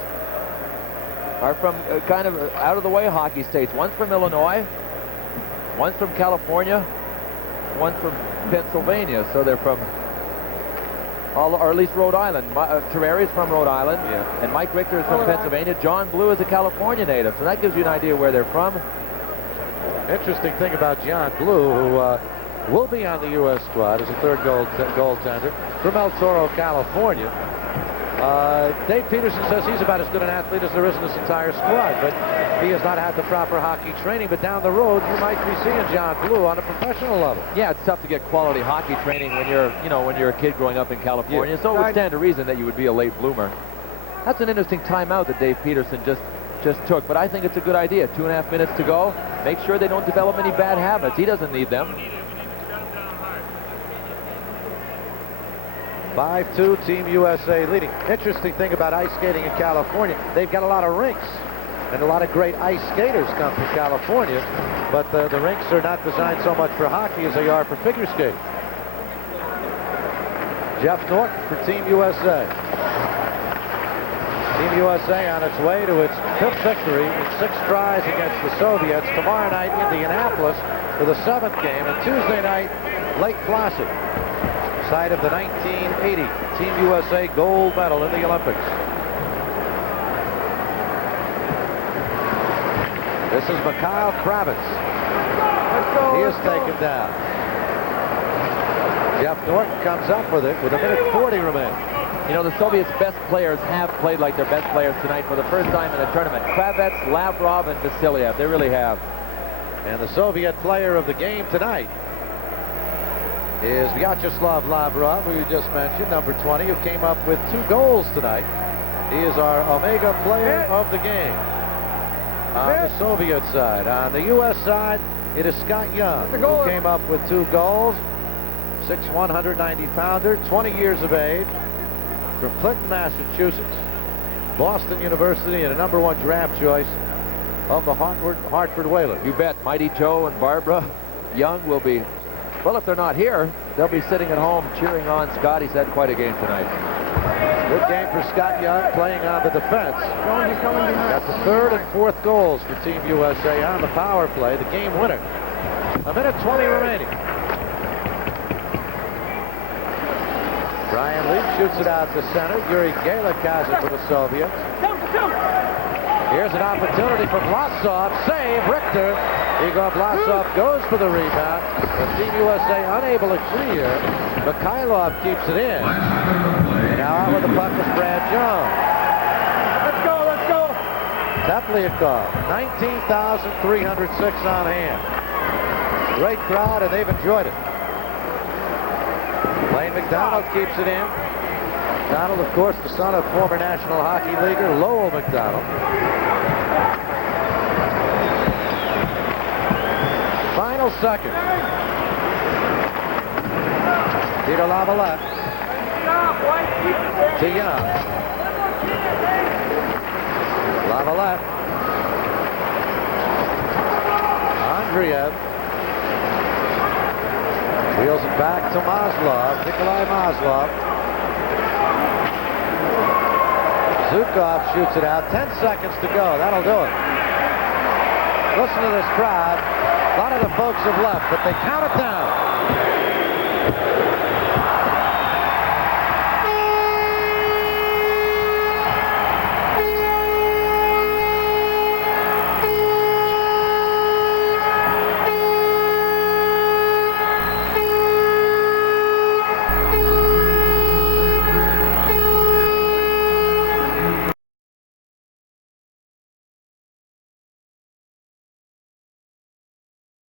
are from kind of out of the way hockey states. One's from Illinois, one's from California, one's from Pennsylvania. So they're from or at least Rhode Island. Terrari's from Rhode Island, and Mike Richter is from Pennsylvania. John Blue is a California native, so that gives you an idea where they're from. Interesting thing about John Blue, who will be on the U.S. squad as a third goaltender from El Toro, California. Dave Peterson says he's about as good an athlete as there is in this entire squad, but he has not had the proper hockey training. But down the road, you might be seeing John Blue on a professional level. Yeah, it's tough to get quality hockey training when you're, when you're a kid growing up in California. So it would stand to reason that you would be a late bloomer. That's an interesting timeout that Dave Peterson just took, but I think it's a good idea. 2.5 minutes to go. Make sure they don't develop any bad habits. He doesn't need them. 5-2, Team USA leading. Interesting thing about ice skating in California, they've got a lot of rinks, and a lot of great ice skaters come from California, but the rinks are not designed so much for hockey as they are for figure skating. Jeff Norton for Team USA. Team USA on its way to its 5th victory in 6 tries against the Soviets. Tomorrow night, Indianapolis for the 7th game, and Tuesday night, Lake Placid, site of the 1980 Team USA gold medal in the Olympics. This is Mikhail Kravitz. He is taken down. Jeff Norton comes up with it with 1:40 remaining. You know, the Soviets' best players have played like their best players tonight for the first time in the tournament. Kravitz, Lavrov, and Vasiliev. They really have. And the Soviet player of the game tonight is Vyacheslav Lavrov, who you just mentioned, number 20, who came up with 2 goals tonight. He is our Omega player of the game on the Soviet side. On the U.S. side, it is Scott Young, who came up with 2 goals. 6'1", 190-pounder, 20 years of age, from Clinton, Massachusetts, Boston University, and a #1 draft choice of the Hartford Whalers. You bet. Mighty Joe and Barbara Young will be, well, if they're not here, they'll be sitting at home cheering on Scott. He's had quite a game tonight. Good game for Scott Young, playing on the defense. Got the 3rd and 4th goals for Team USA on the power play, the game winner. 1:20 remaining. Brian Lee shoots it out to center. Yuri Galik has it for the Soviets. Here's an opportunity for Vlasov. Save, Richter. Igor Vlasov goes for the rebound, but Team USA unable to clear. Mikhailov keeps it in. And now out with the puck is Brad Jones. Let's go, let's go. Teplyakov, 19,306 on hand. Great crowd, and they've enjoyed it. Lane McDonald keeps it in. McDonald, of course, the son of former National Hockey Leaguer Lowell McDonald. Final second. Peter Lavalette to Young. Lavalette. Andreev. Wheels it back to Maslov. Nikolai Maslov. Zukov shoots it out. 10 seconds to go. That'll do it. Listen to this crowd. A lot of the folks have left, but they count it down.